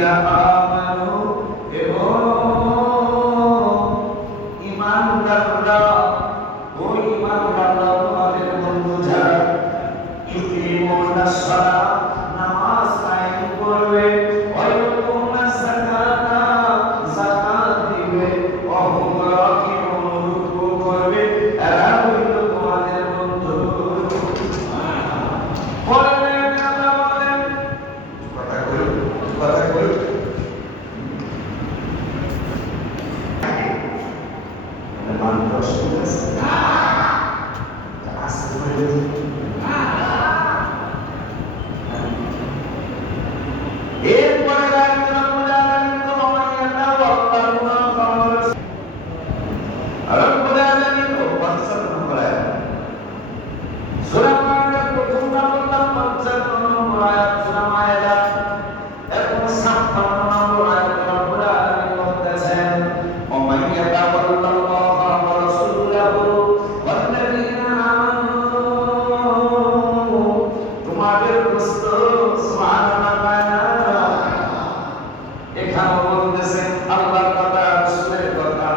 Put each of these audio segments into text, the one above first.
আমানু এবং ঈমানদাররা ওই ঈমানদাররা তোমাদের বন্ধু যারা ইউকিমুনাস সালাত নামাজ কায়েম করবে ওয়া ইউতুনাস যাকাতা যাকাত দিবে ওয়া হুম রাকিউন রুকু করবে এরা হইল তোমাদের বন্ধু। বলেন আল্লাহ বলেন কথা বলুন মানুষ শুনতেছে আসতে পারে এরপরে রব্বুল আলামিন তোমাকে রব্বুল আলামিন ওয়াসাল করে সূরা মায়েদার প্রথম বললাম 55 নম্বর আয়াত সূরা মায়েদা এবং 56 নম্বর আয়াত রব্বুল আলামিন বলতেছেন ও মান ইয়াতাওয়াল্লাল্লাহা ওয়া রাসূলাহু ওয়াল্লাযীনা আমানু তোমাদের দোস্ত সুবহানাল্লাহ এখানে বলতেছেন আল্লাহর কথা রাসূলের কথা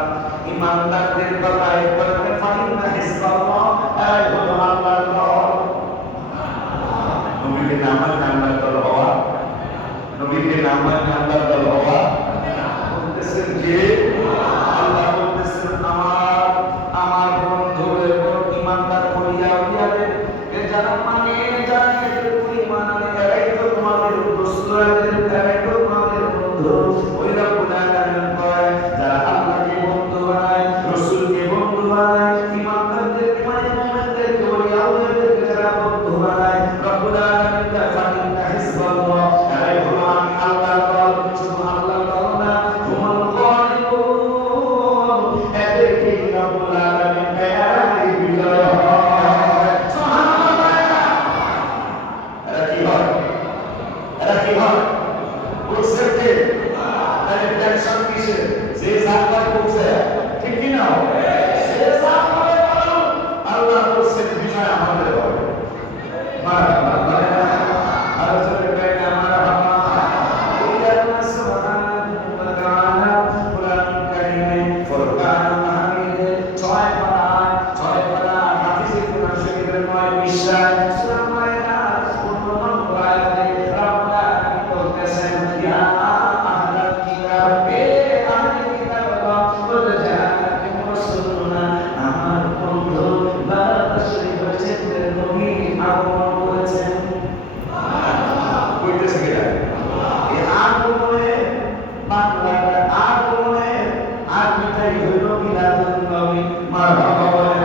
ঈমানদারদের কথা এরপরে ফাইন্না হিজবাল্লাহ এই হলো আল্লাহর দল। নবীর নামে আল্লাহর দল হওয়া নবীর নামে আল্লাহর দল হওয়া বলতেছেন যে আল্লাহ বলতেছেন আমার বন্ধুদের উপর ঈমানদার করিয়া উলিয়াদের যারা মানে যারা এতটুকু ঈমান আনে এরাই তো তোমাদের দোস্ত এরাই তো তোমাদের বন্ধু। ওই রব্বুল আলামিন কয় যারা আল্লাহকে বন্ধু বানায় রাসূলকে বন্ধু বানায় ঈমানদারদেরকে মানে মুমিনদেরকে ওলিয়া উলিয়াদেরকে যারা বন্ধু বানায় রব্বুল আলামিন কয় ফাইন্না হিজবাল্লাহ এরাই হলো আমি আল্লাহর দল। শুধু আল্লাহর দল না হুমুল গালিবুন এদেরকে রব্বুল আলামিন এরাই বিজয় হয়। সুবহানাল্লাহ। এরা কি হয় বুঝছেন কি তাহলে টেনশন কিসের যে জানবার বুঝছে ঠিক কি না সে জানবার বলো আল্লাহ বলছেন বিষয় আমাদের হবে মারহাবা আরজুকে বেনা মারহাবা ইল্লা সুবহানাহু ওয়া তাআলা কুরআন কারীমে ফুরকান মাহমিদে 6 পারা হাফিজে কুরআন শরীফের 9 পৃষ্ঠা সূরা মায়েদা 15 নম্বর আয়াতে রব্বুল আলামিন বলতেছেন ইয়া আহলাল কিতাব হে আহলে কিতাবরা কুল জাআকুম রাসূলুনা আমার বন্ধু বারাত শরীফ হয়েছেন নবী আগমন করেছেন কইতেছে কি এই আগমনে বাংলার আগমনে আগমিটাই হইল মিলাদুন নবী মারহাবা বলেন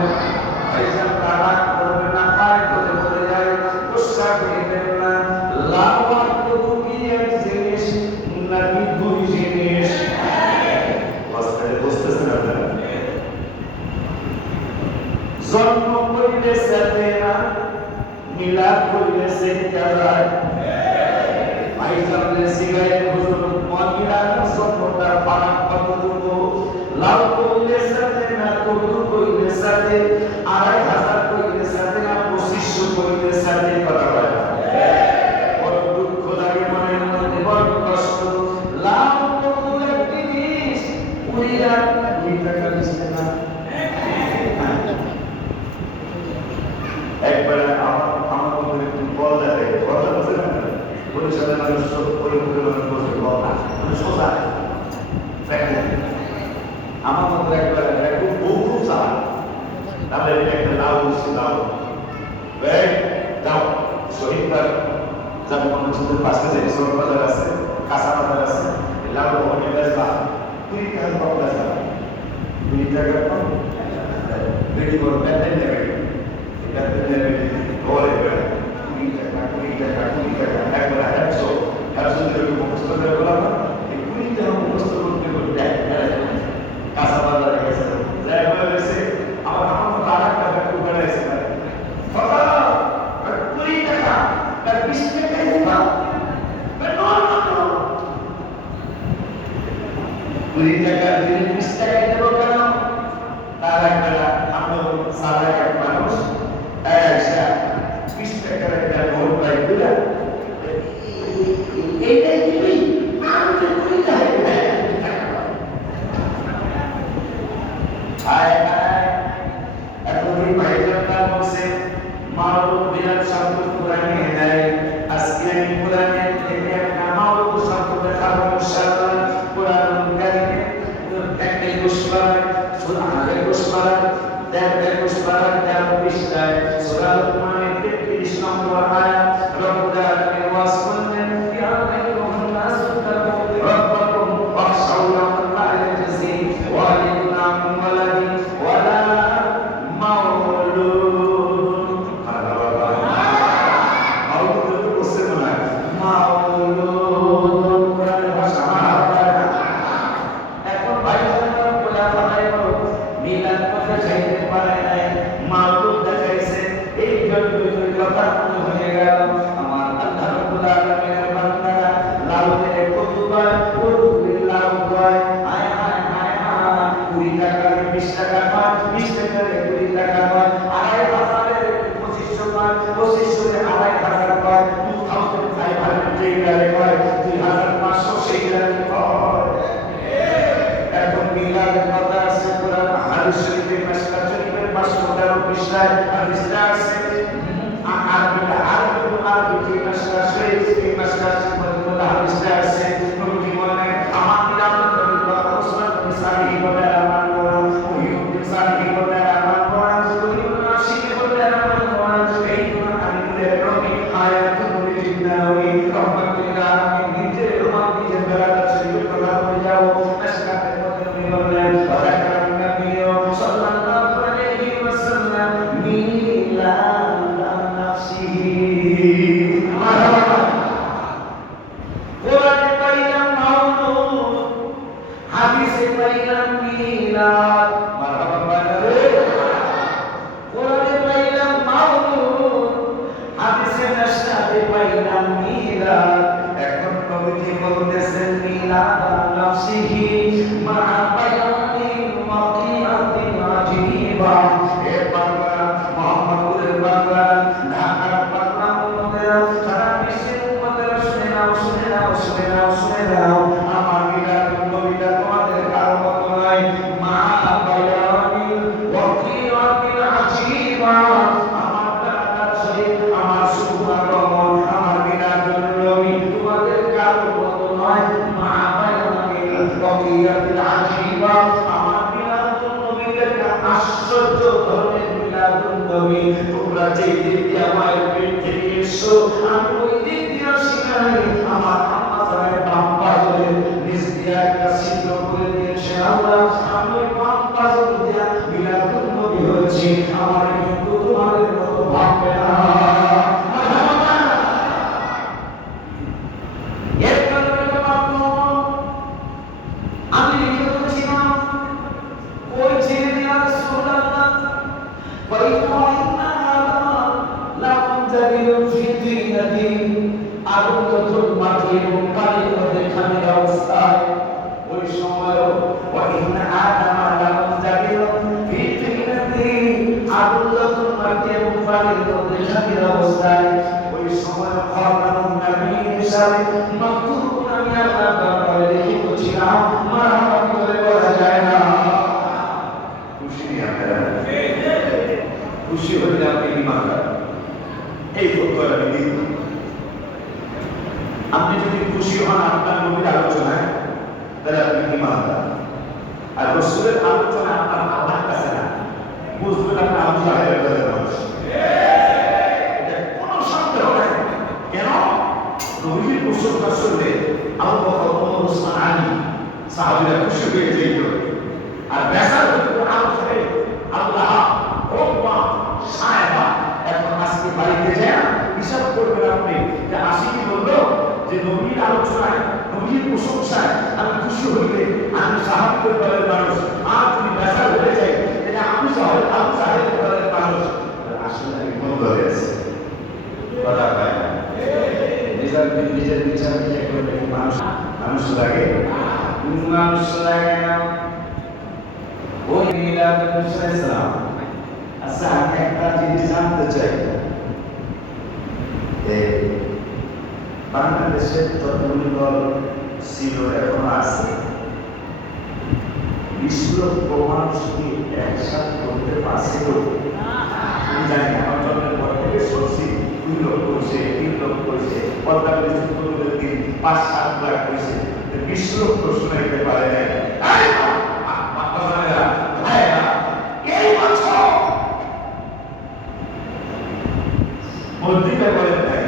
আইসা তারা করবে না পায় করে বলে যায় গুসা করিবেন না লাওয়াত তো কি এক জিনিস নাকি দুই জিনিস ওয়াস্তারে বুঝতেছেন আপনারা জন্ম করিলে সাথে না মিলাদ করিলে সে যায় ভাইজানদের সিগারেট হুজুর মহিলার সম্পর্কটা পালন কতটুকু লাভ করিলে সাথে না কত করিলে সাথে 2500 করিলে সাথে না 2500 করিলে সাথে কথা বলে বড় দুঃখ লাগে মনের মধ্যে বড় কষ্ট লাভ কত এক জিনিস উড়িয়া 2 টাকা দিচ্ছে না একবার আমার মধ্যে একটু বল দেয় কথা বলছে না পরিষদের মানুষ পরিবারের মানুষ বলছে বল না মানে সোজা আমার মধ্যে একবার একটু খুব চালা তাহলে একটা লাউ দিচ্ছি লাউ যাও শহীদদার যাবে মানুষদের পাশে যে সর বাজার আছে কাঁচা বাজার আছে লাউ ওখানে বেচবা 20 টাকা কম বেচবা 20 টাকা কম রেডি করো ব্যাটারি নেবে ব্যাটারি নেবে ঘরে বেড়ে 20 টাকা একবার 100 দিলে মুখস্থ করে বলা এই 20 টাকা মুখস্থ করতে করতে কাঁচা বাজারে গেছে যাই বলেছে আমার তার একটা ব্যাপার বেড়েছে বাবা 20 টাকা 20 টাকা দিবা নো 20 টাকা দিলে 20 টাকা দেবো কেন তার একটা আমরা সারা এক মানুষ এসে 20 টাকার একটা নোট পাই দিলা এইটাই দিবি কত কয়, কত লাভ কয়, হায় হায় হায় হায়, 20 টাকার 20 টাকা কয়, 20 টাকার 20 টাকা কয়, 2500 2500 কয়, 2500 2500 কয়, 2500 যেইটারে কয়, 2500 সেইটারে কয়। এখন মিলাদের কথা আছে কোরআন হাদিস শরীফে মিশকাত শরীফের 513 পৃষ্ঠায় হাদিসটা আছে। আরবি যে মিশকাত শরীফ, এই মিশকাত শরীফের হাদিসটা আছে। নবী বলেন, আমার মিলাদ নবী ওসমান বিন সালিহ বলে আমার কোরআন, ওহিউদ্দিন সালিহ বলে আমার কোরআন, ওহিউদ্দিন নাসির বলে আমার কোরআন, এই কোরআন আলীদের নবী আয়াতুল জিন্নাওয়ী রহমাতুল্লাহ আলাইহি নিজে রুমাল দিয়ে বেলাত শরীফের কথা বলে যাও। মিশকাতের মধ্যে নবী বলেন, ওয়ালাকান নবী সাল্লাল্লাহু আলাইহি ওয়াসাল্লাম মিলাদ নাফসিহি। কোরআনে পাইলাম মাউলুদ, হাদিসে পাইলাম মিলাদ। মারহাবা রে। কোরআনে পাইলাম মাউলুদ, হাদিসে মিশকাতে পাইলাম মিলাদ। এখন নবীজি বলতেছেন মিলাদ নাফসিহি মা বায়ানিন ওয়াকিআতিন আজীবা। হে বাংলা, মুহাম্মদের বাংলা, ঢাকার বাংলা উম্মতেরা, সারা বিশ্বের উম্মতেরা শুনে নাও, শুনে নাও, শুনে নাও, শুনে নাও। আমার মিলাদুন নবীটা তোমাদের কারো মতো নয়। মা বায়ানিন ওয়াকিআতিন আজীবা। আমার দাদা শরীফ, আমার শুভ আগমন, আমার মিলাদুন নবী তোমাদের কারো মতো নয়। মা বায়ানিন ওয়াকিআতিন আজীবা। আমার মিলাদুন নবীদের আশ্চর্য ধরনের মিলাদুন নবী। তোমরা যেই দিক দিয়ে আমার পেট থেকে এসো, আমি ওই দিক দিয়ে আসি নাই। আমার আম্মা জানের বাম পাজরে নিজ দিয়ে একটা ছিদ্র করে দিয়েছে আল্লাহ। আমি ওই বাম পাজর দিয়ে মিলাদুন নবী হয়েছি। আমার কিন্তু তোমাদের মতো ভাববে না। এর কারণে আমি লিখে বলছিলাম, ওই ছেলে দিয়া রাসূলুল্লাহ আগুন যখন মাটি এবং পানির মধ্যে খামের অবস্থায়, ওই সময় আগুন যখন মাটি এবং পানির মধ্যে খামের অবস্থায়, ওই সময় হিসাবে মাকতুব আমি আল্লাহ দরবারে লিখে বলছিলাম, মারহাবা করে বলা যায় না। খুশি আপনারা? খুশি হলে আপনি ইমানদার। এই উত্তর আমি দিই। আপনি যদি খুশি হন আপনার নবীর আলোচনায়, তাহলে আপনি ইমানদার। আর রাসূলের আলোচনা আপনার আল্লাহর কাছে না, বুঝবেন আপনি আবু জাহেলের দলের মানুষ। এটা কোনো সন্দেহ নাই। কেন? নবীর প্রশংসা শুনলে আবু বকর, ওমর, ওসমান, আলী সাহাবীরা খুশি হয়ে যেত। আর বেসার আবু জাহেল, আল্লাহ, ওমা, সাহেবা, এখন আজকে বাড়িতে যায় হিসাব করবেন আপনি যে আশিকি বললো যে নবীর আলোচনায়, নবীর প্রশংসায় আমি খুশি হইলে আমি সাহাবীদের দলের মানুষ। আর যদি বেসার হয়ে যায় এটা আমি আবু জাহেলের দলের মানুষ। আসলে আমি কোন দলে আছি? কথা পায় না। নিজের বিচার করবে মানুষ, মানুষ লাগে, মানুষ লাগে না। ওই মিলাদুন ইসলাম। আচ্ছা, আমি একটা জিনিস জানতে চাই, বাংলাদেশের যতগুলি দল ছিল এখনো আছে, 20 লক্ষ মানুষ কি একসাথে করতে পারছে? আমি জানি না, আমার জন্মের পর থেকে শুনছি 2 লক্ষ হয়েছে, 3 লক্ষ হয়েছে, 5-7 লাখ হয়েছে, 20 লক্ষ শুনাইতে পারে নাই। এই বছর মসজিদে বলেন নাই,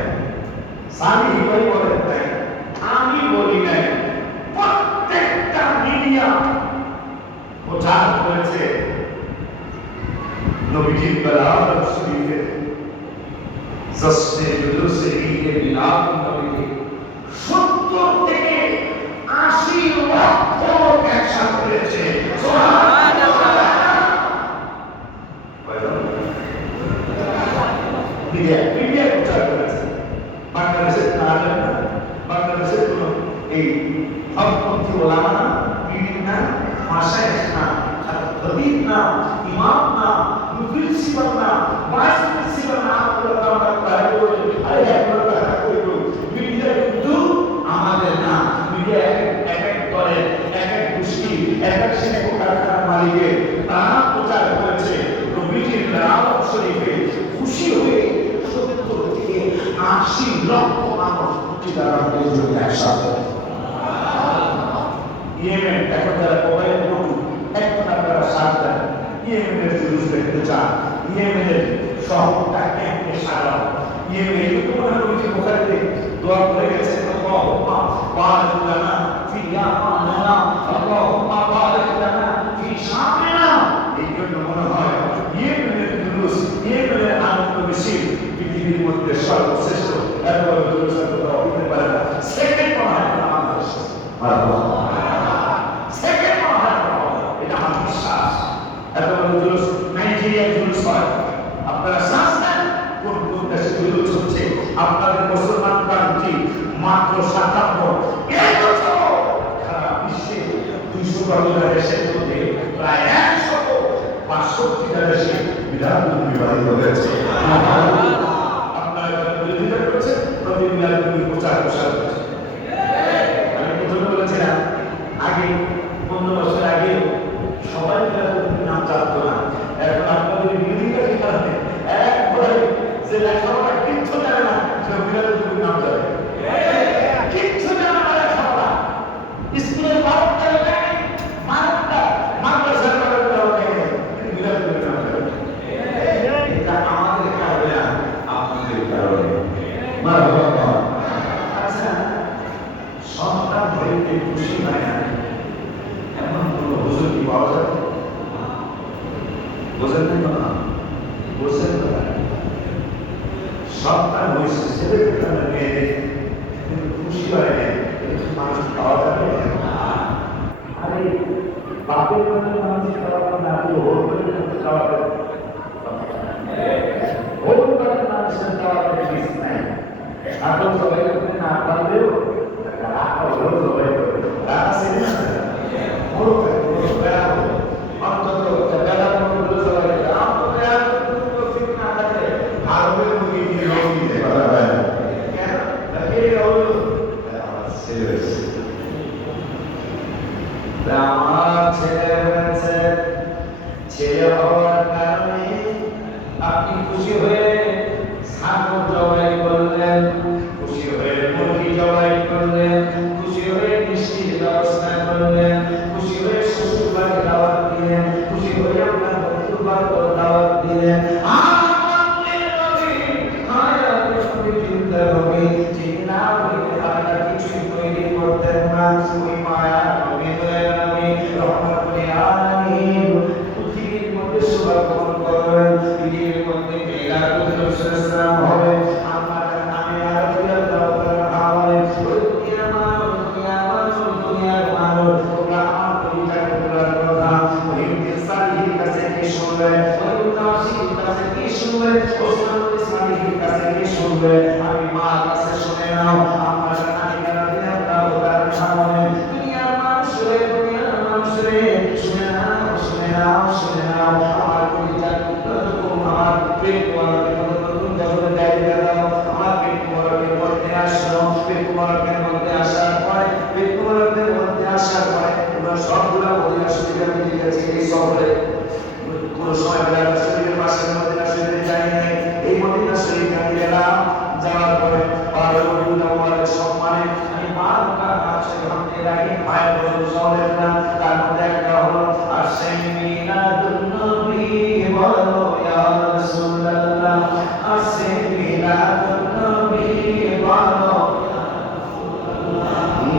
স্বামী ভাই বলেন নাই, আমি বলি নাই, প্রত্যেকটা মিডিয়া প্রচার করেছে নবীজির বেলাত শরীফে, জশ্নে জুলুসে ঈদে মিলাদ নবীকে 70 থেকে 80 লক্ষ একসাথে করেছে। মিডিয়া প্রচার করেছে। বাংলাদেশের বাংলাদেশের কোন এই হকপন্থী ওলামা না, পীর না, মাশায়েখ না, খতিব না, ইমাম না, প্রিন্সিপাল না, ভাইস প্রিন্সিপাল না, আমরা প্রাইভেট আরে একবার দেখা কইব মিডিয়া কিন্তু আমাদের না, মিডিয়া এক এক দলের এক এক গোষ্ঠী এক এক শিল্প কারখানার মালিকের তারা প্রচার করেছে নবীজির দাওয়াত শরীফে খুশি হয়ে ৭০ থেকে ৮০ লক্ষ মানুষ মুক্তিদাতা হয়েছে একসাথে। ইয়েমেন এখন যারা মোবাইল ফোন এখন আপনারা সাথ দেন, ইয়েমেনের জুলুস দেখতে চান, ইয়েমেনের শহরটা ক্যাম্পে সাজানো, ইয়েমেনের মনে করেছি বোখারিতে দোয়া করে গেছেন আল্লাহুম্মা বারিক লানা ফি ইয়ামানিনা আল্লাহুম্মা বারিক লানা ফি শামিনা। এই জন্য মনে হয় ইয়েমেনের জুলুস, ইয়েমেনের আনন্দ মিছিল পৃথিবীর মধ্যে সর্বশ্রেষ্ঠ এত বড় জুলুস হতে পারে না। সেকেন্ড মনে হয় বাংলাদেশ এটা আমার বিশ্বাস। এত বড় জুলুস নাইজেরিয়ার জুলুস হয়, আপনারা শ্বাস নেন কোন কোন দেশে জুলুস হচ্ছে। আপনাদের মুসলমান কান্ট্রি মাত্র 57, এই বছর সারা বিশ্বে 200 দেশের মধ্যে প্রায় 162টা দেশে বিধান বিবাহিত হয়েছে। আপনারা বিরোধিতা করেছেন, প্রতি মিলাদ প্রচার প্রসার করেছে। আমি প্রথমে বলেছিলাম আগে 15 বছর আগে সবাই নাম জানতো না, এখন আপনাদের বিরোধিতা কি কারণে একবারে যে লেখাপড়া কিচ্ছু জানে না সে মিলাদুল নাম জানে, কিচ্ছু জানে না লেখাপড়া, স্কুলের বারোটা নেই, মাদ্রাসার বারোটা নেই, মিলাদুল নাম জানে। এটা আমাদের কারণে না, আপনাদের কারণে। আচ্ছা, সন্তান হইতে খুশি হয় না এমন কোন হুজুর কি পাওয়া যায়? বোঝেন না, বোঝেন না। সন্তান হয়েছে ছেলে মেয়েদের কিন্তু খুশি হয় না, কিন্তু মানুষ পাওয়া যাবে। আরে বাপের মধ্যে মানুষ খাওয়াবে না, ওর মধ্যে মানুষ খাওয়াবে, ওর মধ্যে মানুষের খাওয়াবে ঠিক নাই। এখন সবাই না পারলেও সবাই আছে না ছেলে হওয়ার কারণে আপনি খুশি হয়ে ছাগল জবাই করলেন, খুশি হয়ে মুরগি জবাই করলেন, খুশি হয়ে মিষ্টির ব্যবস্থা করলেন, খুশি হয়ে শ্বশুর বাড়ি দাওয়াত দিলেন, খুশি হয়ে আপনার বন্ধু বান্ধব দাওয়াত দিলেন। কিছুই তৈরি করতেন না, ওই মায়া নবী নবী রহমাতুল আলামিন পৃথিবীর মধ্যে সেবা গ্রহণ করবেন, পৃথিবীর মধ্যে মিলাদুন নবী হবে। আমার নামে আরবিয়া দাওয়াতের হাওয়ালে দুনিয়ার মানুষ তোমরা আমার পরিচয় করার কথা ওই সালিহির কাছে কি শুনবে, ওই নাসির কাছে কি শুনবে, ওসমান সালিহির কাছে কি শুনবে, আমি মার কাছে শুনে নাও। আমার নামে আরবিয়া দাওয়াতের হাওয়ালে দুনিয়ার মানুষ রে শুনে নাও, শুনে নাও, শুনে নাও। আমার পরিচয় আমার প্রেম করার নতুন জগতে জায়গা দাও। আমার প্রেম করার মধ্যে আসো, প্রেম করার মধ্যে আসার পরে, প্রেম করার মধ্যে আসার পরে তোমরা সবগুলা মদিনা শরীফে আমি গেছি। এই শহরে কোন সময় মদিনা শরীফের পাশের মদিনা শরীফে যাই নাই, এই মদিনা শরীফে আমি গেলাম। যাওয়ার পরে পাহাড়ের সম্মানে আমি মারকা আছে ভাঙতে রাখি পায়ের বছর শহরের নাম, তার মধ্যে একটা হলো আশমিনাতুন নবী বলো ইয়া রাসূলুল্লাহ, আশমিনাতুন নবী বলো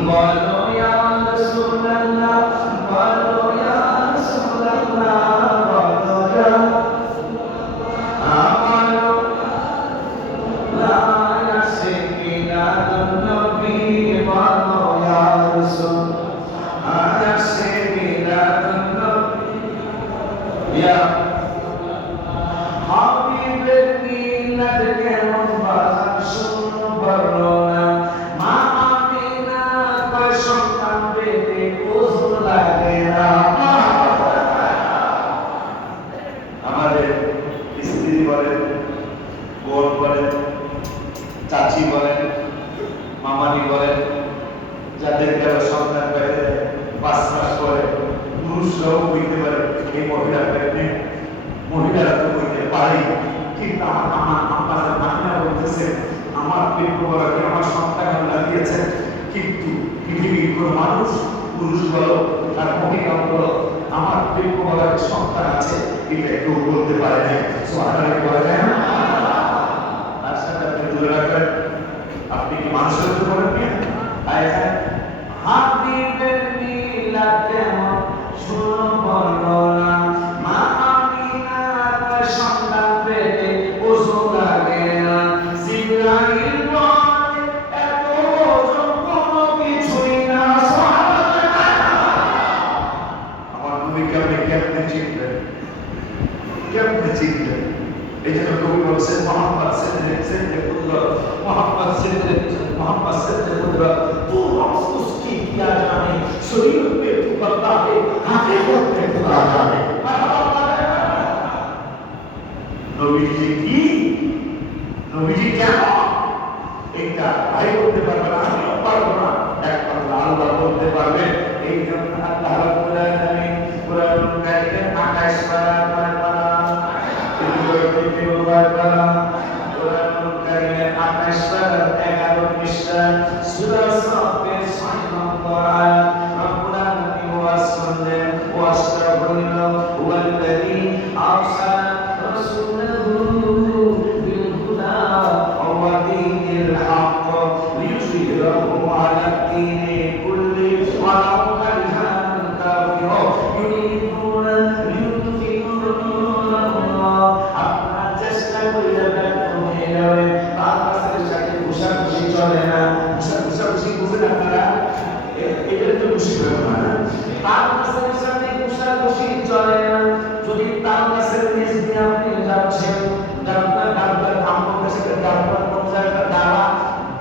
বলো ইয়া রাসূলুল্লাহ, বলো ইয়া রাসূলুল্লাহ, বলো ইয়া আমানো লা আশমিনাতুন নবী বলো ইয়া রাসূল, আশমিনাতুন নবী ইয়া হাবিবের মিলাদ কেমন বাজার শুনো বলো না, মা আমিনা কয় পেটে ওজন লাগে না। আমাদের স্ত্রী বলেন, বোন বলেন, চাচি বলেন, মামানি বলেন, যাদের কারো সন্তান পেটে 5 মাস পরে পুরুষরাও বুঝতে পারে এই মহিলা প্রেগনেন্ট, মহিলারা তো বুঝতে পারে। কিন্তু আমার আম্মা বলতেছে আমার পেট বড়কে আমার সন্তান আল্লাহ দিয়েছেন, কিন্তু পৃথিবীর কোন মানুষ, পুরুষ বলো আর মহিলা বলো, আমার পেট বড়কে সন্তান আছে এটা কেউ বলতে পারে না। সুবহানাল্লাহ বলেন। তার সাথে আপনি দূরে রাখবেন, আপনি কি মানুষের তো বলেন না? আয়েশা হাবিবের মিলাতে শুনো বর্ণনা, মা আমিনার সন্তান পেটে ওজন লাগে না। জিবরাইল বলে এত ওজন কোনো কিছুই না। আমার নবী কেমনে চিনলেন, কেমনে চিনলেন? এই জন্য কবি বলছেন মোহাম্মদ সিদ্দিক কুদরত, মোহাম্মদ সিদ্দিক কুদরত, তু মখসুস কি কিয়া জানে, শরীর पे तू करता है, हकीकत में खुदा जाने। নবীজি কি, নবীজি কেন এটা ভাই বলতে পারবে না, আমিও পারবো না, একমাত্র আল্লাহ বলতে পারবে। এই জন্য আল্লাহ রাব্বুল আলামিন কুরআন কারীমের 28 পারা সূরা সাফের 6 নম্বর আয়াত রব্বুল আলামিন ওয়াজ করলেন, ওয়াজটা হলো হুয়াল্লাযী আরসালা রাসূলাহু বিল হুদা ওয়া দীনিল হক লিইয়ুযহিরাহু আলা দ্দীনি কুল্লি ওয়ালাউ কারিহাল কাফিরুন ইউরিদুনা লিইউতফিউ নূরাল্লাহ। আপনারা চেষ্টা কইরা ব্যর্থ হয়ে যাবেন। তার কাছে সাথে খুশি চলে না, খুশি বুঝেন আপনারা, এটা তো খুশি হবে না। তার কাছে সাথে খুশি চলে না। যদি তার কাছে নিজ দিয়ে আপনি যাচ্ছেন, ডাক্তার আমার কাছে ডাক্তার পর্যায়ে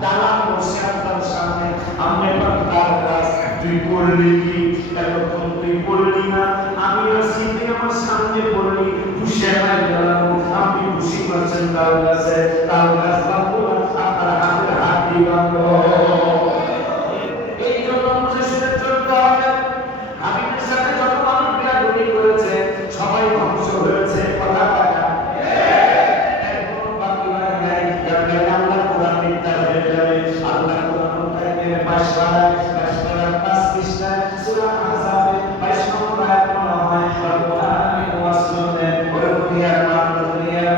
ডালা বসে আপনার সামনে, আমি তার কাজ তুই করলি কি, এতক্ষণ তুই করলি না, আমি আসিতে আমার সামনে পড়লি, খুশি হয় গেলাম, আপনি খুশি করছেন তার কাছে বাবু আপনার হাতে হাত দিবাঙ্গ। এই জন্য মুঝে শুনে চলতে হবে। হাবিবের সাথে যত মানুষ বিরাদবি করেছে সবাই ধ্বংস হয়েছে, কথা কথা এখনো বাকি হয় নাই। যেমন আল্লাহ কোরআন মিথ্যা হয়ে যাবে, আল্লাহ কোরআন কারিমের 22 পারা 5 পৃষ্ঠা সূরা আহজাবে 22 নম্বর আয়াত বলা হয়, রব্বুল আলামিন ওয়াজ করলেন, ওরে দুনিয়ার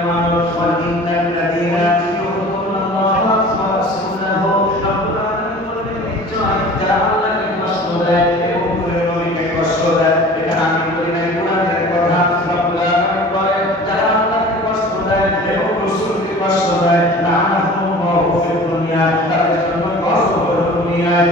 মানুষ ওয়াল ইন্নাল্লাযীনা ইউযুল্লাহ ওয়া রাসূলাহু, রব্বুল আলামিন বলেন নিশ্চয় যারা আল্লাহকে কষ্ট দেয় এবং নবীকে কষ্ট দেয়, এটা আমি বলি না, কোরআনের কথা। রব্বুল আলামিন বলেন যারা আল্লাহকে কষ্ট দেয় এবং রাসূলকে কষ্ট দেয়, লাআনাহুল্লাহু ফিদ দুনিয়া, তাদের জন্য গজব হলো দুনিয়ায়,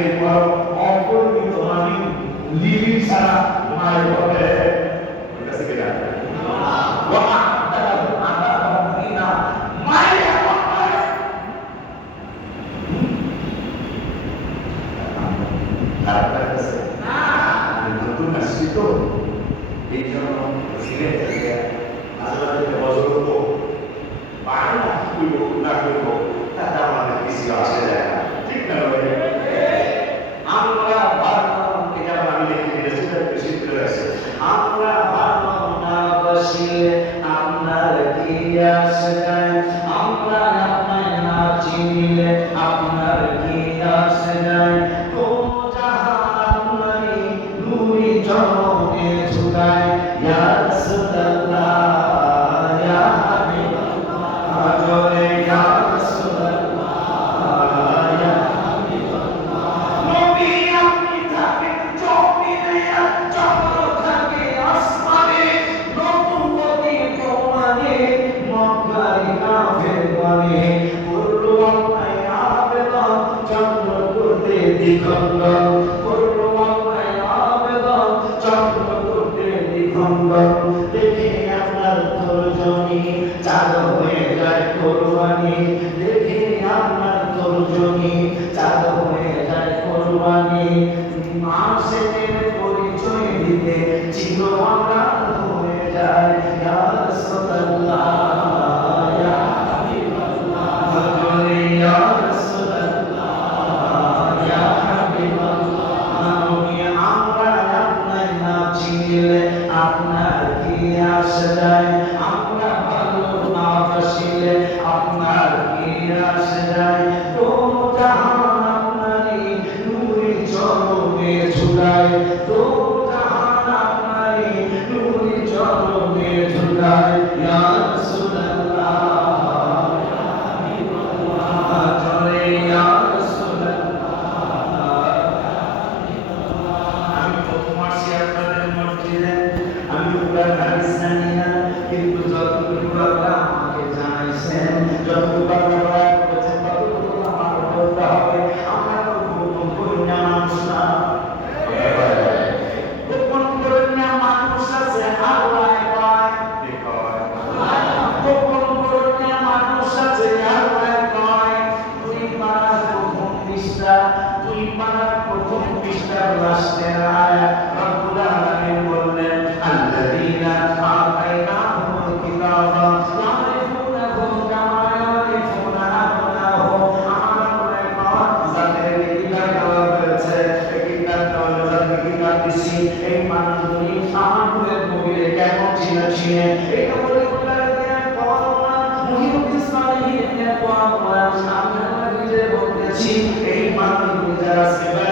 এরপর অপরিমিত মানে লিমিট ছাড়া মায়ের হবে নতুন আসছি তো, এই জন্য সিলেট থেকে আল্লাহ থেকে বজর করবো, বাইরে না করবো না করবো তাতে আমাদের কিছু আসে যায় না, ঠিক না? আমরা ভালো, এটা আমি লিখে দিয়েছি, বেশি করে আছে, আমরা ভালো না বসিলে আপনার কি আসে যায়, আমরা আপনায় না চিনিলে আপনার কি আসে যায়, তো জাহান আপনারই নূরি চরণে ঝুলায়, ইয়া রাসূলুল্লাহ ইয়া হাবিবাল্লাহ জোরে ইয়া রাসূলুল্লাহ ইয়া হাবিবাল্লাহ। নবী আপনি থাকেন জমিনে আর চন্দ্র থাকে আসমানে, নবুয়তি প্রমাণে মক্কার কাফের মানে করলো আপনায় আবেদন, চাঁদ হয়ে যায় কোরবানি দেখে আপনার তর্জনী চাঁদ হয়ে যায় কোরবানি মাসে পরিচয় দিতে চির অকাল হয়ে যায় ইয়া রাসূলুল্লাহ ইয়া হাবিবাল্লাহ ইয়া রাসূলুল্লাহ ইয়া হাবিবাল্লাহ আমরা আপনার না চিনলে আপনার কি আসে যায় আমরা ভালো না বাসিলে আপনার কি আসে যায় তো জাহান আপনারই নূরে চরণে ঝুলায় তো জাহান আপনারই নূরে চরণে ঝুলায় ইয়া রাসূলুল্লাহ ইয়া হাবিবাল্লাহ চলে ইয়া রাসূলুল্লাহ আমি প্রথম আসি আপনাদের মসজিদে আমি পুরা হাদিস জানি না কিন্তু যতটুকু আল্লাহ আমাকে জানাইছেন যতটুকু আল্লাহ দয়া করেছেন ততটুকু আমার বলতে হবে আমরা তো গোপন করি না মানুষ না গোপন করি না মানুষ আছে আল্লাহ পায় গোপন করি না মানুষ আছে আল্লাহ পায় দুই পাড়ার প্রথম পৃষ্ঠা লাস্টের আয়াত রব্বুল আলামিন বললেন আল্লাযীনা আতাইনাহুমুল কিতাবা ইয়ারিফুনাহু কামা ইয়ারিফুনা আবনাহুম আমার কোরআন যাদের কিতাব দেওয়া হয়েছে এই কিতাবটা হলো যাদের কিতাব দিছি এই মানুষগুলি আমাদের নবীরে কেমন চিনে এটা বলে এই মানুষগুলি যারা সেবা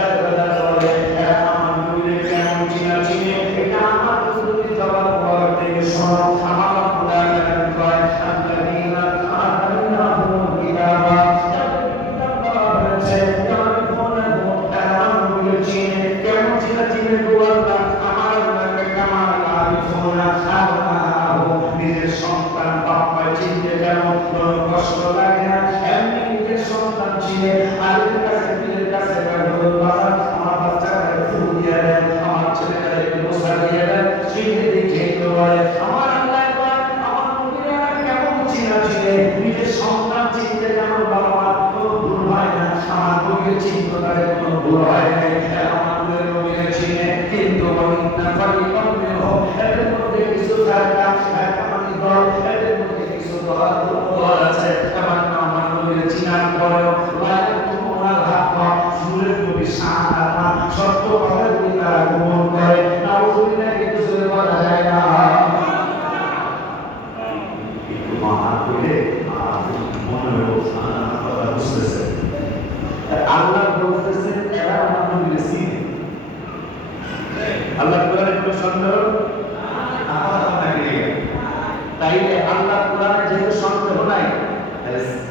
করে এরা আমার নবীরে কেমন চিনে এটা আমার নবীর জবাব বলার থেকে শোনো আমার খোদা কেন কয় আল্লাযীনা আতাইনাহুমুল কিতাবা যাদের কিতাব দেওয়া হয়েছে ইয়ারিফুনাহু আমার নবীরে চিনে কেমন চিনে গো আল্লাহ আমার আল্লাহকে কামা ইয়ারিফুনা আবনাহু নিজের সন্তান বাবা চিনতে যেমন কোনো কষ্ট লাগে না এমনি নিজের সন্তান চিনে আরেকদের কাছে পীরের কাছে আমার বাচ্চাকে ফুল দিয়ে দেন আমার ছেলেটাকে বসা দিয়ে দেন চিনতে দেখে বলে আমার আল্লাহ আমার নবীরা কেমন চিনে নিজের সন্তান চিনতে যেমন বাবা মার কোনো ভুল হয় না আমার নবীর চিন্তায় কোনো ভুল হয় না আমার নবীর চিনে কিন্তু আমি না পারি কমে হোক এদের মধ্যে কিছু জায়গা একামানি দল এদের মধ্যে কিছু দল আছে আমার নবীর চিনার পরেও লাগে তোমার হাত সুরের কবি সাহায্য সত্য কথাগুলি তারা গোপন করে নাউজুবিল্লাহ কিন্তু সুরে বলা যায় না একটু মাথা খুলে মনে হলো কথা বুঝতেছে আল্লাহ বলতেছেন এরা আমার নবীর চিনে আল্লাহ কোরআনে কোনো সন্দেহ তাইলে আল্লাহ কোরআনে যেহেতু সন্দেহ নাই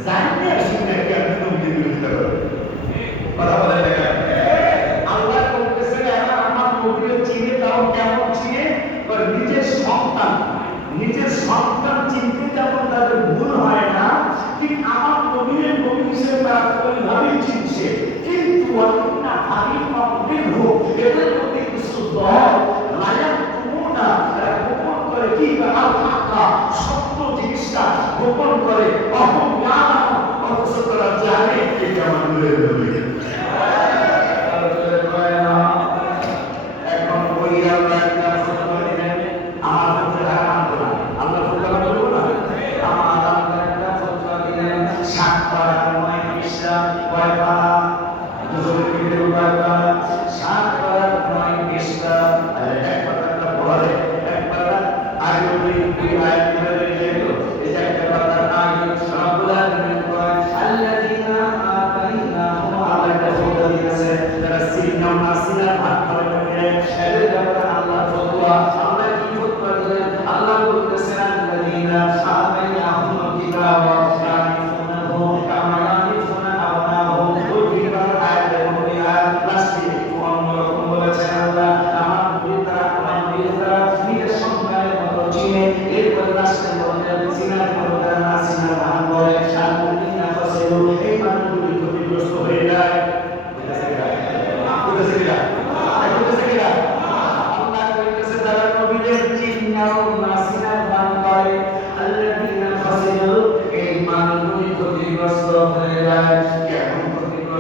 জানতে শুনে কি আপনি নবীর বিরোধিতা করেন কথা বলে দেখেন আল্লাহ বলতেছেন এরা আমার নবীর চিনে তাও কেমন চিনে নিজের সন্তান চিনতে যেমন তাদের ভুল হয় না ঠিক আমার নবীর নবী হিসেবে তারা ওইভাবেই চিনছে কিন্তু অন্যা ভাবি মকবিল হোক এদের মধ্যে কিছু দল লায়াত তুমুনা তারা গোপন করে কি আল হাক্কা সত্য জিনিসটা গোপন করে অহম জ্ঞান অথচ তারা জানে এটা আমার নবীর নবী এখন ওই আল্লাহ একটা ফতোয়া দিলেন আমার ফতোয়া মানতো না আল্লাহ ফতোয়া বলবো না আমার আল্লাহ একটা ফতোয়া দিলেন 7 পারা 9 পৃষ্ঠা কয় পারা দুজনের কিনে কয় পারা 7 পারা 9 পৃষ্ঠা আর এক পারাটা পড়ে এক পারা আগে ওই আয়াত ধরে যেত এই একটা পারা আগে রব্বুল আলামিন কয় আল্লাযীনা আতাইনাহুম আল্লাহ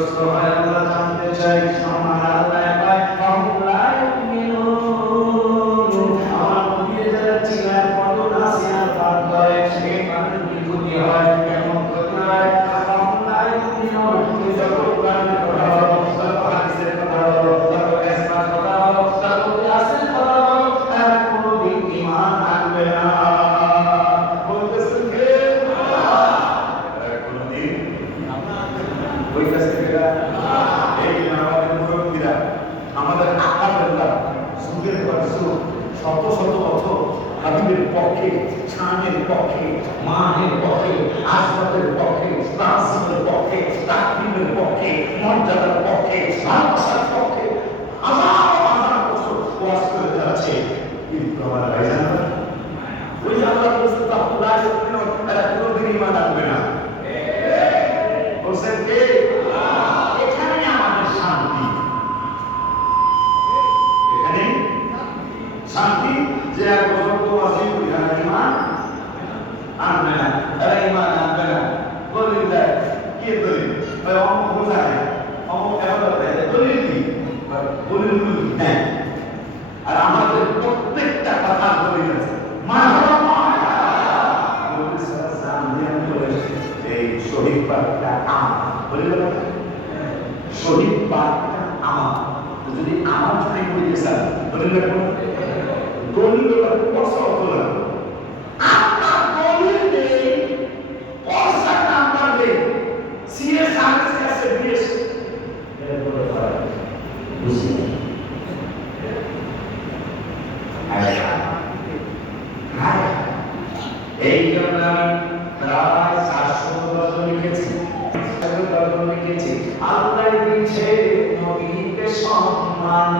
ক্ষতিগ্রস্ত হয় আমরা জানতে চাই আমার আল্লাহ পায় আল্লাহ মিনুন আমার নবী যারা চিলার পড়ো না সিয়ার পার করে সেই কারণে কি ক্ষতি হয় কেমন ক্ষতি হয় আল্লাহ মিনুন যত কোরআন পড়া হলো যত হাদিসের কথা হলো যত ইসলামের কথা হলো যত ইয়াসিন কথা হলো তারা কোনোদিন ঈমান আনবে না বলতেছেন কে কোনোদিন ওই কাছে থেকে এই আমাদের মুরব্বীরা আমাদের আকাবেররা যুগের পর যুগ শত শত বছর হাবিবের পক্ষে শানের পক্ষে মানের পক্ষে আসবাবের পক্ষে তাসিমের পক্ষে তাকবীরের পক্ষে মর্যাদার পক্ষে ভালোবাসার পক্ষে হাজার বছর ওয়াজ করে যাচ্ছে কিন্তু আমার ভাইজান ওই আল্লাহ বলছে তো আল্লাহ তারা কোনোদিন ঈমান আনবে না বলছেন কে এখানে আমাদের শান্তি এখানে শান্তি যে এক বছর তো আসি ঈমান আনবে না তারা ঈমান আনবে না দলিল দেয় কে দলিল ভাই অমুক বোঝায় অমুক এবার দেয় দলিল কি দলিল দেয় আর আমাদের প্রত্যেকটা কথা দলিল আছে এই শহীদ পাঠটা আমার বলিল শহীদ পাঠটা আমার যদি আমার জন্য বলতে চান দলিল দলিলটা পয়সা হতো না আপনার দলিল নেই পয়সা নাম্বার নেই সিএস আরএস কাছে বিএস বুঝলি এই জন্য আমি প্রায় 400 বছর লিখেছি আল্লাহ দিয়েছে নবীকে সম্মান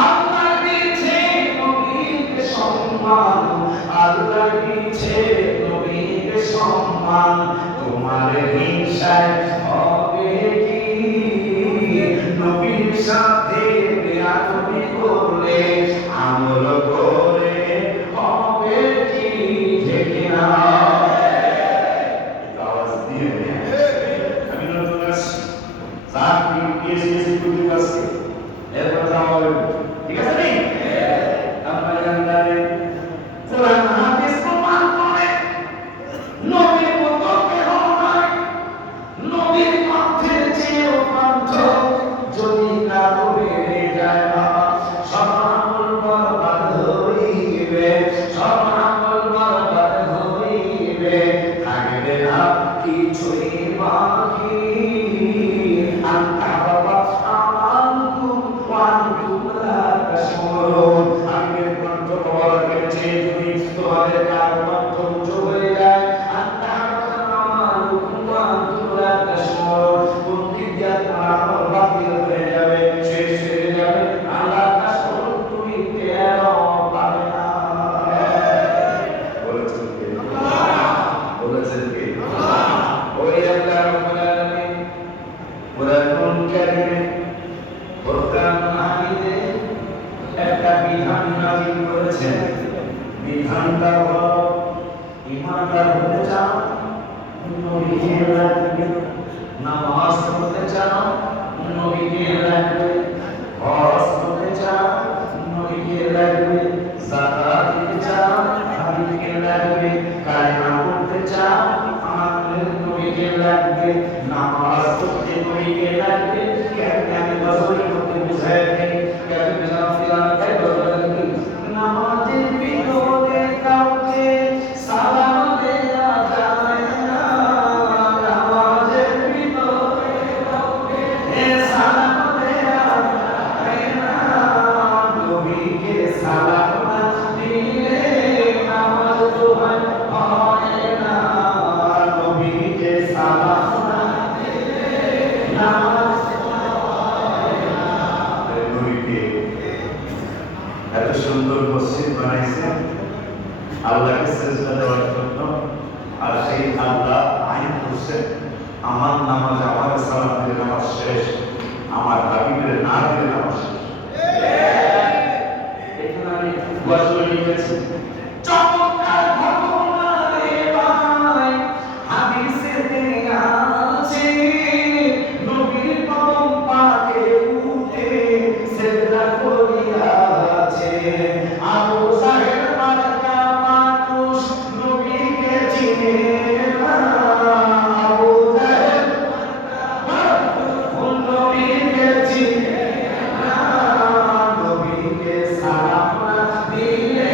আল্লাহ দিয়েছে নবীকে সম্মান আল্লাহ দিয়েছে নবীকে সম্মান তোমার হিংসায় হবে কি নবীর সাথে বেয়াদবি করলে আমল করে হবে কি ঠিক না আওয়াজ দিয়ে আমি নতুন আসছি চাকরি কেসি করতে পারছি এরপর যাওয়া ঠিক আছে নি আমরা জানলে কোরআন হাদিস প্রমাণ করে নবীর মতো কেহ নয় নবীর পথের চেয়েও পান্থ যদি কারো বেড়ে যায় না সব আমল বরবাদ হইবে সব আমল বরবাদ হইবে থাকবে না কিছুই বাকি আন্তা বাবা আমালকুম ওয়ান্তুম লা তাশউরুন আমি কণ্ঠ বড় করেছি যদি তোমাদের কার কণ্ঠ উঁচু হয়ে যায় আন্তা বাবা আমালকুম ওয়ান্তুম লা তাশউরুন প্রতিজ্ঞা তোমার আমল বাতিল হয়ে যাবে শেষ হয়ে যাবে আল্লাহ তাশউরুন তুমি টেরও পাবে না বলেছেন কে বলেছেন কে ওই আল্লাহ রাব্বুল আলামিন কুরআনুল কারীমে ফুরকান মাহিদে একটা বিধান নাযিল করেছেন বিধানটা হলো ঈমানদার হতে চাও নবীকে রাখবে নামাজ পড়তে চাও নবীকে রাখবে হজ করতে চাও নবীকে রাখবে যাকাত দিতে চাও নবীকে রাখবে কালিমা পড়তে চাও আমাদের নবীকে রাখবে নামাজ পড়তে নবীকে রাখবে কেন আমি বছরে করতে বুঝাই নেই কেন বিধান দিলাম তাই বলতে নামাজের বিপদে কাউকে সালাম দেয়া যায় না নামাজের বিপদে কাউকে সালাম দেয়া যায় না নবীকে সালাম না দিলে নামাজ তো হয় না নবীকে সালাম না দিলে নামাজ নবীকে এত সুন্দর মসজিদ বানাইছে আল্লাহকে সেজদা দেওয়ার জন্য আর সেই আল্লাহ আইন করছেন আমার নামাজ আমার সালাম দিলে নামাজ শেষ আমার হাবিবের না দিলে নামাজ শেষ এখানে আমি গজল লিখেছি চমৎকার ঘটনা রে ভাই হাদিসে আছে নবীর চিনে না আবু জাহেল নবীকে চিনে না নবীকে সালাম না দিলে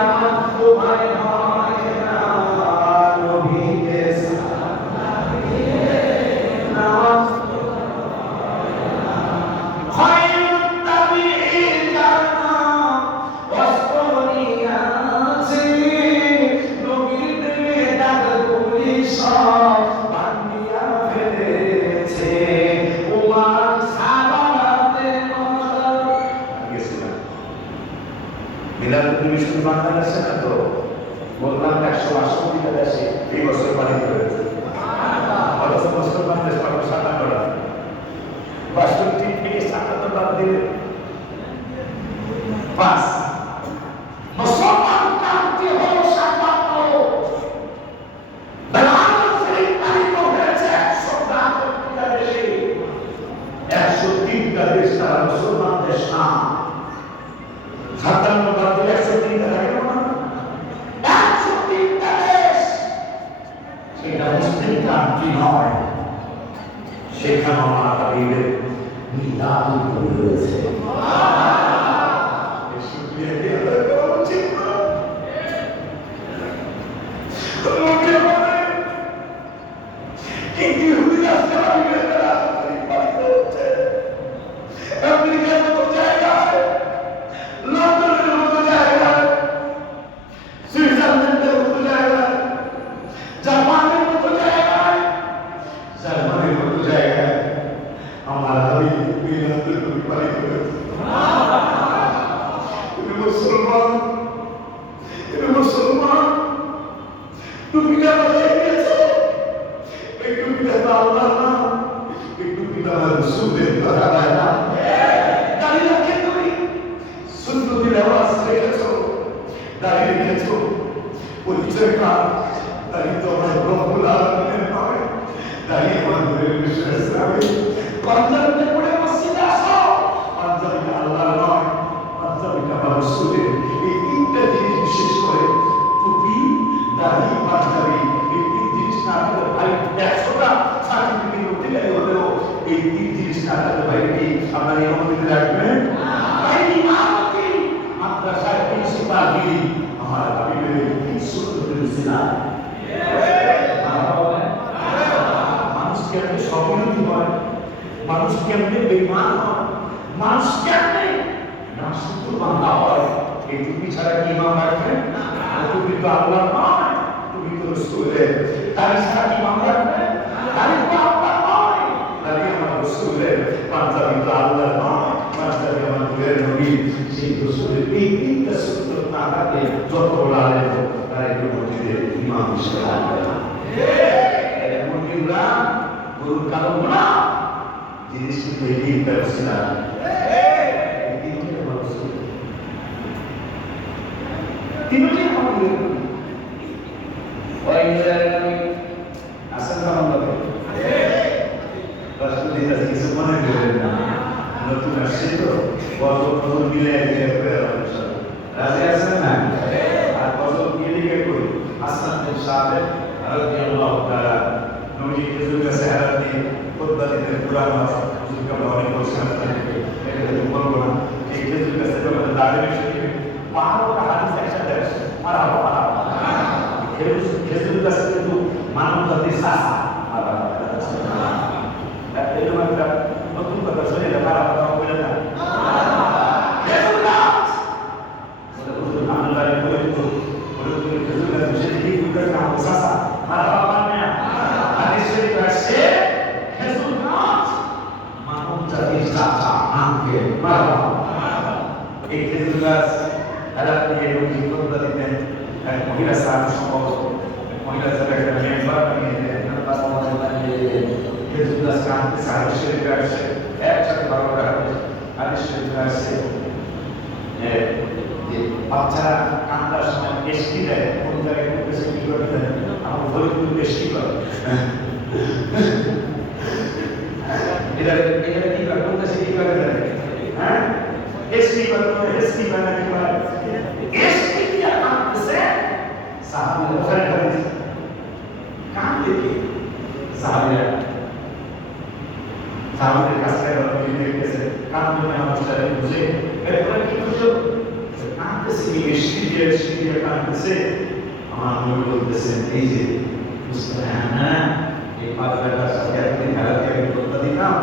আমার ভয় হয় না নবীকে সালাম না দিলে নামাজ খায়রুত তাবিঈন জানা ওয়াসফরিয়াছে নবীর দিলে দাগগুলি সব বান্দিয়া ফেলেছে উমার সালাতে মজা গেছিলাম মিলাদ নবী শুধু বাংলাদেশে না তো বললাম 168টা দেশে এই বছর পালিত হয়েছে অথচ মুসলমান দেশ পালন 57টা 62 থেকে 57 বাদ দিলে 5 মুসলমান কান্তি হলো 57 বেলাল শরীফ পালিত হয়েছে 100টা দেশে 103টা দেশ তারা মুসলমান দেশ না 57 বাদ দিলে 103টা থাকে না 103টা দেশ সেটা মুসলিম কান্ট্রি নয় সেখানে আমার হাবিবের মিলাদ হয়েছে শুকরিয়া দিয়ে আদায় করা উচিত না লোকে বলে কিন্তু ইহুদিরা হাবিবের মিলাদ পালিত হচ্ছে আমেরিকার মতো জায়গায় লন্ডনের মতো জায়গায় সুইজারল্যান্ডের মতো জায়গায় জাপানের মতো জায়গায় জার্মানির মতো জায়গায় আমার হাবিব মিলাদুল নবী পালিত হয়েছে তুমি মুসলমান টুপিটা বাজায় গিয়েছো এই টুপিটা তো আল্লাহর না এই টুপিটা রাসূলের বানায় না দাঁড়িয়ে রাখে তুমি সুন্নতের আওয়াজ রেখেছো দাঁড়িয়ে রেখেছো পরিচয় কার দাঁড়িয়ে তো আমার রব্বুল আলামিনের নয় দাঁড়িয়ে আমার নবীর ইসলামে পাঞ্জাবিতে পড়ে মসজিদে আসো পাঞ্জাবিটা আল্লাহর নয় পাঞ্জাবিটা আমার রাসূলের এই তিনটা জিনিস বিশেষ করে টুপি দাড়ি পাঞ্জাবি এই তিন জিনিস না থাকলে ভাই 100টা সার্টিফিকেট উঠে গেলে হলেও এই তিন জিনিস না থাকলে ভাই কি আপনার এই অনুমতি রাখবেন ভাই ইমামতি মাদ্রাসায় প্রিন্সিপাল গিরি আমার হাবিবের কি সুন্নতের সিনা মানুষ কেমনে স্ববিরোধী হয় মানুষ কেমনে বেঈমান হয় মানুষ কেমনে নাশকর বান্দা হয় এই টুপি ছাড়া কি ইমাম রাখবেন টুপি তো আল্লাহ নয় টুপি তো রাসূলের দাড়ি ছাড়া কি ইমাম রাখবেন দাড়ি তো আল্লাহ নয় দাড়ি আমার রাসূলের পাঞ্জাবি তো আল্লাহ নয় পাঞ্জাবি আমার নূরের নবী সেই রাসূলের এই তিনটা সুন্নাত না থাকলে যত বড় আলেম হোক তারা এই মসজিদের ইমাম হিসেবে থাকবে না মুসলিমরা গরুর কালো না জিনিস কিন্তু এই তিনটা ছিল তিনটি আমাদের আসল আমাদের রাষ্ট্রপতি কিছু মনে করেন না নতুন আসছে তো বছর মিলে রাজি আছেন না আর বছর মিলে করি আসলাম সাহেব রাদিয়াল্লাহু তাআলা নবী হুজুর কাছে হারাত দিয়ে খুতবা দিতে কুরআন হুজুর কে অনেক বলছেন এটা তো বলবো না এই হুজুর কাছে যখন দাঁড়িয়ে শুনি 12টা হাদিস একসাথে আসে মারহাবা হুজুর কাছে কিন্তু মানব জাতির শাসা এরকম একটা নতুন কথা শুনে এটা খারাপ কথা বলে না মহিলা স্যার সম্ভবত মহিলা স্যার একটা মেম্বার একসাথে 12টা হাদিস শরীফ আছে বাচ্চারা কান্দার সময় এসটি দেয় কোন জায়গায় খুব বেশি কি করে দেয় আমার ফরিদপুর বেশি করে এটা কি করে কোন দেশে কি করে দেয় হ্যাঁ এসটি করে এসটি বানাতে পারে এসটি কি কাঁদতেছে সাহাবীদের ফেরত তাহলে কাছে আপনি দেখতেছেন কান্দনে মানুষটারে বুঝে এরপরে কি বুঝলো কাঁদতেছে সিরিয়াস কাঁদতেছে আমার নবী বলতেছেন এই যে হ্যাঁ এই পাঁচটার সাথে একদিন খেলাতে আমি করতে দিতাম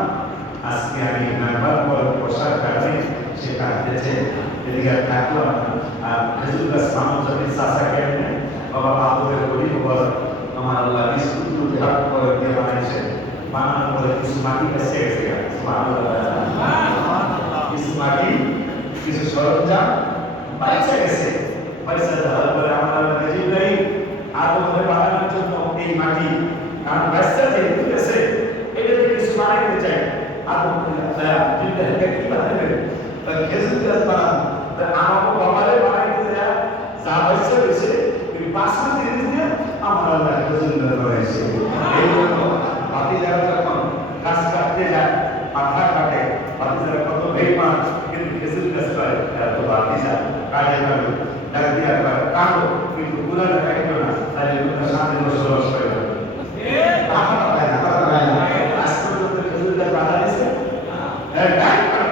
আজকে আমি মেম্বার পরে বসার কারণে সে কাঁদতেছে এদিকে আর থাকলাম না আর খেজুর গাছ মানুষ যখন চাষা কেমনে বাবা বাবুদের বলি বল আমার আল্লাহ বিস্কুট হাত করে দিয়ে বানাইছে বানানোর পরে কিছু মাটি বেঁচে গেছে কিছু মাটি কিছু সরঞ্জাম বেঁচে গেছে বেঁচে যাওয়ার পরে আমরা জিব্রাইল আদমকে বানানোর জন্য এই মাটি কারণ বেঁচে যেহেতু গেছে এটা থেকে কিছু বানাইতে চাই আদম জিব্রাইলকে কি বানাবে খেজুর গাছ বানাবো আমাকে বাবারে বানাইতে যায় যা বেঁচে গেছে ওই পাঁচটা জিনিস দিয়ে আমার আল্লাহ খেজুর গাছ বানাইছে এই জন্য বাতি যারা যখন গাছ কাটতে যায় মাথা কাটে বাতি যারা কত বেইমান কিন্তু খেজুর গাছ পায় এত বাতি যায় কাজে যাবে ডাক দিয়া করে কাটো কিন্তু পুরা দেখাইতো না তাহলে ওটা সামনে বসবাস করে যাবে আজ পর্যন্ত খেজুর গাছ বাধা দিয়েছে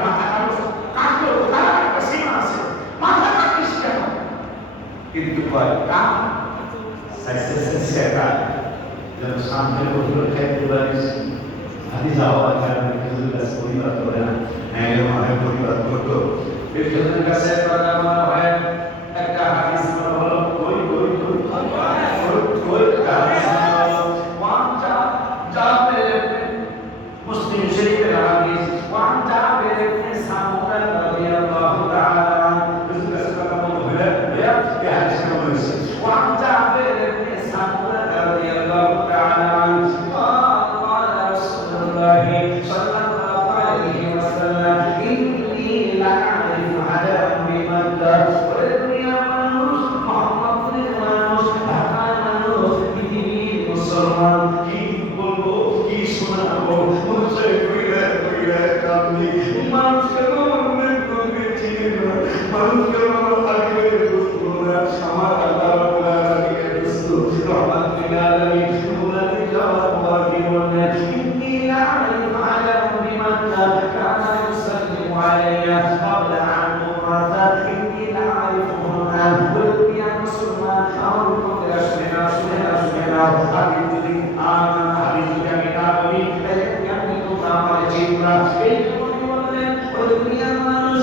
মাথা কাটো কাটো তারা একটা সীমা আছে মাথা কাটিস কেন কিন্তু কাম সাইসেসেকা যেন সামনে বসে খাইতে পারিস আদি যাওয়ার কারণে খেজুর গাছ পরিবার করে না এরকম অনেক পরিবার করতো এই খেজুর গাছের কথা মনে হয় একটা হাদিস মনে হলো কই মুসলিম শরীফের হাদিস ওয়ান জাবের ইবনে সামুরা রাদিয়াল্লাহু তাআলা খেজুর গাছের কথা মনে হলো এই হাদিসটা মনে হয়েছে ওয়ান জাবের ইবনে সামুরা রাদিয়াল্লাহু তাআলা قال رسول الله صلى الله عليه وسلم إني لأعرف على بمكة والدنيا মানুষ মোহাম্মদের মানুষ ঢাকার মানুষ পৃথিবীর মুসলমান কি বলবো কি শোনাবো মুঝে কইরা কামনি মানুষকে মনে করে চিনি না মানুষকে আমার আগে বুঝবো না আমার আল্লাহ রাব্বুল আলামিনের দুস্তু রহমাতুল আলামিন মুরাদ যাওয়ার পর কি বললেন ইন্নী লা'রিফু আলা বিমাক্কা কানা ইউসাল্লিমু আলাইয়া ক্বাবলা আন মুরাদা ইন্নী লা'রিফুহা ওয়া মুসলমান আমার উপরে আসবে না আমি যদি আমি না বলি আপনি তো আমার চিন্তা এই জন্য বললেন ওই দুনিয়ার মানুষ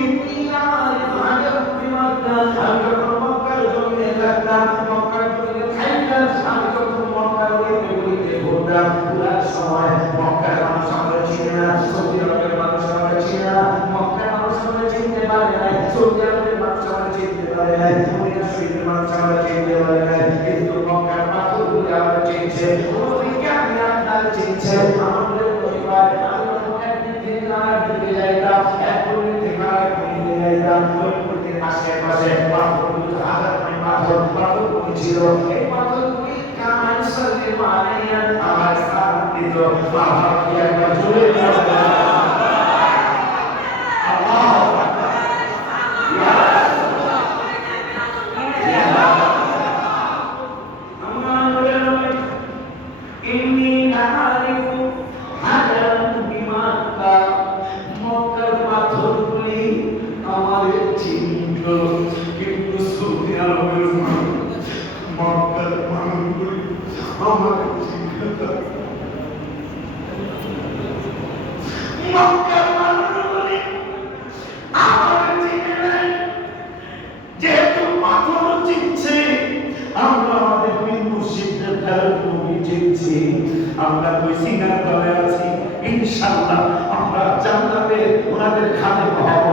ইন্নী লা'রিফু আলা বিমাক্কা আমি যখন মক্কার জমিনে থাকতাম মক্কার জমিনে থাকতাম আমি যখন মক্কার ওইতে ঘুরতাম পুরার সময় মক্কার মানুষ আমরা চিনি না সৌদি আরবের মানুষ আমরা চিনি না মক্কার মানুষ আমরা চিনতে পারে না সৌদি আরবের মানুষ আমরা চিনতে পারে না মদিনা শরীফের মানুষ আমরা চিনতে পারে না কিন্তু মক্কার পাথরগুলো আমরা চিনছে ওদিকে আমি আপনার চিনছে আমাদের পরিবার আমি যখন একদিন থেকে আরেকদিকে যাইতাম এক কোণে থেকে আরেক কোণে যাইতাম ওই কোণের আশেপাশে পাথরগুলো হাজার পাথরগুলো ছিল এই পাথরগুলি কামান সাল্লিমু আলাইয়া আমার সালাম দিত বাবা কি একবার জোরে যেহেতু পাথর চিনছে আমরা আমাদের পীর মুর্শিদদের ধারে নবী চিনছি আমরা ওই সিনার তলে আছি ইনশাআল্লাহ আমরা জান্নাতে ওনাদের খাদেম হব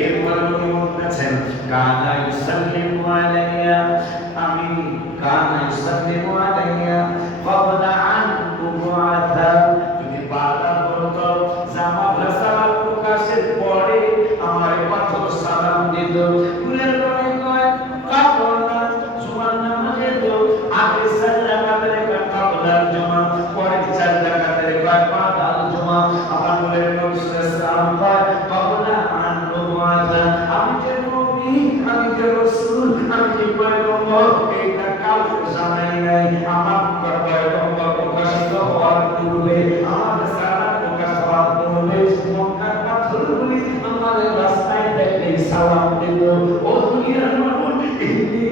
এরপর উনি বলতেছেন কানা ইউসাল্লিমু আলাইয়া আমি কানা ইউসাল্লিমু আলাইয়া ক্বাবলা আন মুআযা যদি বাদা বলতো জামা ভাসাল প্রকাশের পরে আমার পাথর সালাম দিত কুলের পরে কয় কাবলা জুমার নামাজে তো আগে সাজদা কাদের কাবলার জমা পরে সাজদা কাদের কয় বাদাল জমা আমার নূরের নবী সাল্লাল্লাহু আলাইহি ওয়াসাল্লাম কয় কাবলা আন মুআযা আমি যে নবী আমি যে রাসূল তুমি আমার রাস্তায় দেখলে সালাম দিল ও দুনিয়ার মানুষ ইন্নি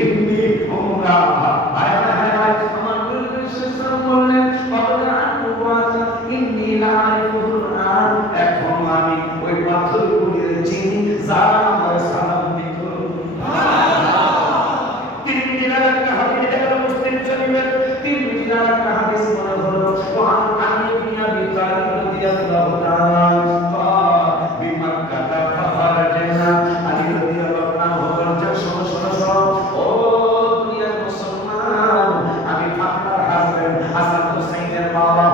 ইন্নি ওমরা হায় হায় হায় আমার নবী সাল্লাল্লাহু বললেন বাবা আনু ওয়াজা ইন্নি লা আরিফুল আন এখন আমি ওই পাথরগুলির চিনি যারা আমার সালাম দিত তিন দিনের একটা হাদিস এটা মুসলিম শরীফের তিন দিনের একটা হাদিস মনে হলো ওয়ান আলী বিন আবি তালিব রাদিয়াল্লাহু তাআলা বিমাক্কাহ ফাখারাজনা আলী রাদিয়াল্লাহু তাআলা বলেন শোনো ও দুনিয়ার মুসলমান আমি আপনার হাজবেন্ড হাসান হুসাইনের বাবা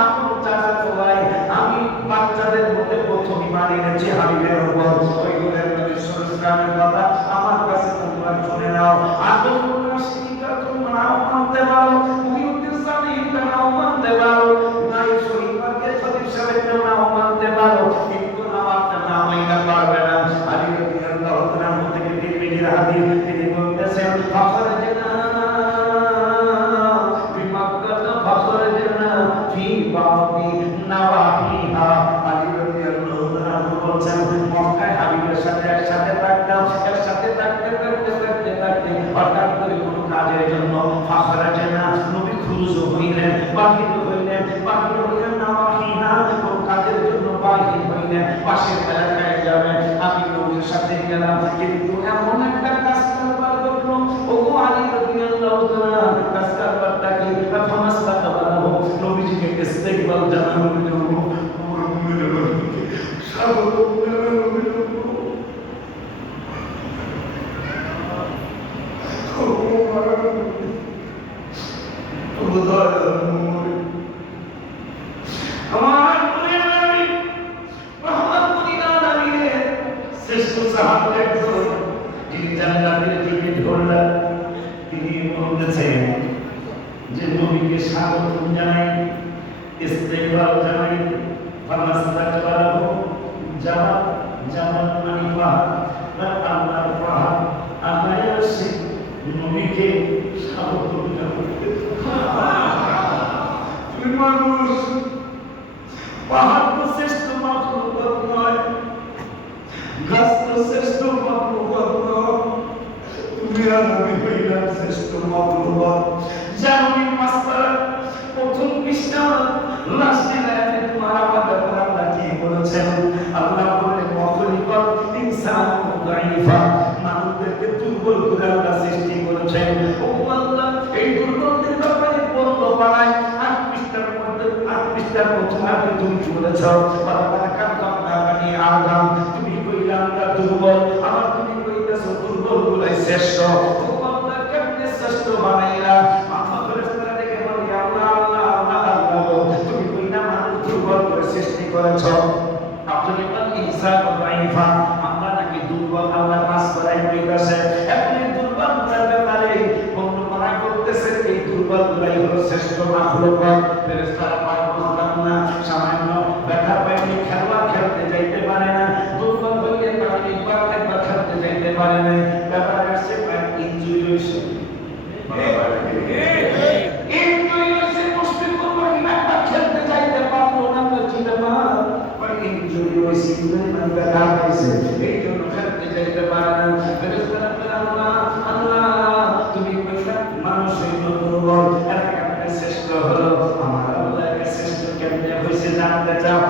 আপন চাচাতো ভাই আমি বাচ্চাদের মধ্যে প্রথম ঈমান এনেছি হাবিবের উপর ওই গুলের নবী সাল্লাল্লাহু আলাইহি কথা আমার কাছে তোমরা শুনে নাও আর তোমরা শিক্ষা তোমরা মানতে পারো মুহিউদ্দিন সাহেবকে নাও মানতে পারো নাই শহীদকে খতিব সাহেবকে নাও মানতে পারো কিন্তু আমারটা না মাইনা পারবে না আলী রাদিয়াল্লাহু তাআলা থেকে তিরমিজির হাদিস তিনি বলতেছেন ফাখরাজনা বিমাক্কাহ ফাখরাজনা ফি বাবি নাওয়াহিহা আলী রাদিয়াল্লাহু তাআলা বলছেন মক্কায় হাবিবের সাথে একসাথে থাকতাম একসাথে থাকতে হঠাৎ করে কোনো কাজের জন্য ফাখরাজনা নবী খুরুজ হইলেন বাহির হইলেন নাওয়াহিহা কোন কাজের জন্য বাহির হইলেন পাশের এলাকায় যাবেন আমি নবীর সাথে গেলাম কিন্তু এমন একটা কাজ করবার জন্য ও আলী রাদিয়াল্লাহু তাআলা কাজ করবারটা কি ফামাসতাকবালাহু নবীজিকে ইস্তেকবাল জানানোর জন্য আমার মুমিনের নবীকে স্বাগত পাহাড় তো শ্রেষ্ঠ মাখলুকাত নয়, গাছ তো শ্রেষ্ঠ মাখলুকাত নয়, তুমি আর আমি হইলাম শ্রেষ্ঠ মাখলুকাত। জানুনি মাস্টার প্রথম পৃষ্ঠা লাস্টে লাইনে তোমার আমাদের আল্লাহ কি বলেছেন? আল্লাহ বলে মাখলুকাত ইনসানু দাঈফা, মানুষদেরকে দুর্বল করে আল্লাহ সৃষ্টি করেছেন। ও আল্লাহ এই দুর্বলদের ব্যাপারে বলতে পারায় তুমি বলেছ তুমি কইলা আমরা দুর্বল, আবার তুমি কইতেছ দুর্বল গুলাই শ্রেষ্ঠ। কেমনে শ্রেষ্ঠ বানাইলা? তুমি কইলা মানুষ দুর্বল করে সৃষ্টি করেছ। আপনি আমরা নাকি দুর্বল আল্লাহ পাস করাই কইতাছে। এখন এই দুর্বল গুলার ব্যাপারে বর্ণনা করতেছে এই দুর্বল গুলাই হলো শ্রেষ্ঠ মাখলুকাত। ফেরেশতারা পায় বুঝলাম না, সামান্য ব্যথা পাইলে খেলোয়াড় খেলতে যাইতে পারে না, দুর্বল হইলে তাহলে একবার খেলতে যাইতে পারে না। ব্যাপার আসছে ইনজুরি হয়েছে, ইনজুরি হয়েছে, মুশকিল করবো একবার খেলতে যাইতে পারলো না, ইনজুরি হয়েছে, ব্যথা পাইছে, এই জন্য খেলতে যাইতে পারে না। ফেরেশতারা বলে আল্লাহ তুমি কইলা মানুষ হইল দুর্বল, শ্রেষ্ঠ হলো আমার আল্লাহকে শ্রেষ্ঠ কেমনে হইছে জানতে চাও?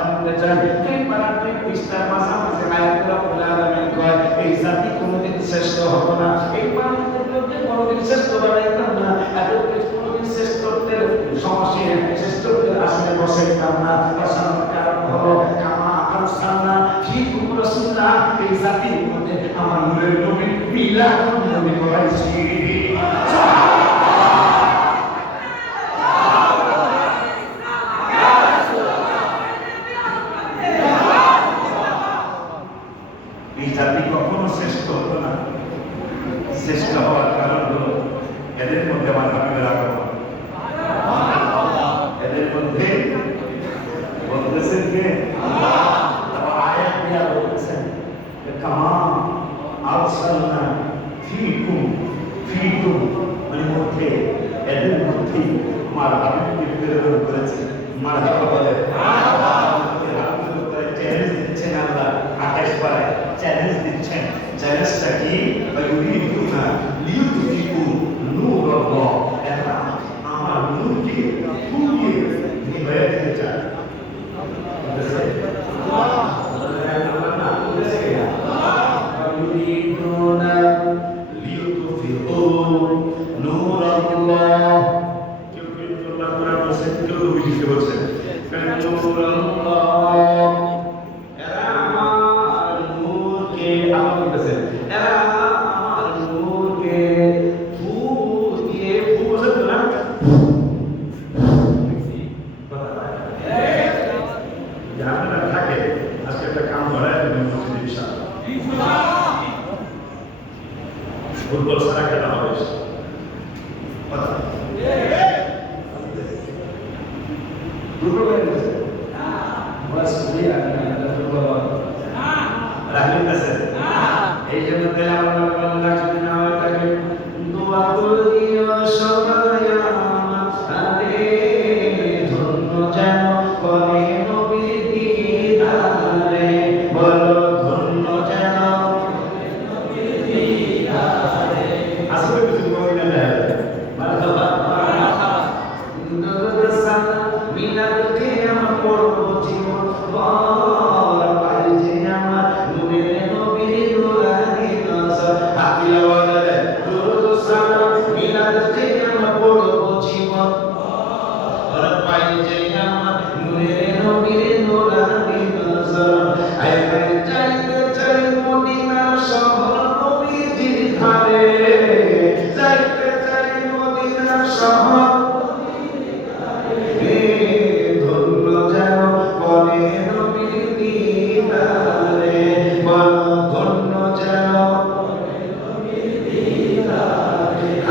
জানতে চাই তুই পারা তুই পৃষ্ঠার মাঝামাঝি আয়াতুল আলামিন কয় এই জাতি কোনোদিন শ্রেষ্ঠ হতো না, এই মানুষদেরকে কোনোদিন শ্রেষ্ঠ বানাইতাম না, এদেরকে কোনোদিন শ্রেষ্ঠত্বের সমস্যা শ্রেষ্ঠত্বের আসলে বসাইতাম না। বসানোর কারণ হলো কামা আরসালনা ফীকুম রাসূলা, এই জাতির মধ্যে আমার নূরের নবী মিলাদ নবী করাইছি। শ্রেষ্ঠ হওয়ার কারণ হলো এদের মধ্যে আমার হাবিবের আগমন, এদের মধ্যে বলতেছেন কে? আয়াত দিয়া বলতেছেন কামা আরসালনা ফীকুম মানে মধ্যে, এদের মধ্যে আমার হাবিবকে প্রেরণ করেছে। মারহাবা বলে আপনারা থাকে আজকে একটা কাম করায় মসজিদ ইনশাআল্লাহ ফুটবল সারা খেলা হবে কথা দুপুর হয়ে গেছে বাস দিয়ে আমি দুপুর রাখলেন আছে এই জন্য তাই আমার আল্লাহ যদি না হয় তাকে দোয়া করিও সবাই আমারে ধন্য যেন করে নবীর দিদারে বলো ধন্য যেন নবীর দিদারে আসলে কিছু বলি না মারহাবা দরুদ সালাম মিলাদ কে আমার পড়ব জীবন ভর পাই যে আমার নূরের নবীর নুরানি নজর হাতিলা ওয়ালা দরুদ সালাম মিলাদ কে আমার পড়ব জীবন ভর পাই যে আমার নূরের নবীর নুরানি নজর আয় আয় যাইতে চাই মদিনা শহর নবীজির ধারে যাইতে চাই মদিনা শহর ধন্য যেন করে নবীর দিদারে বলো ধন্য যেন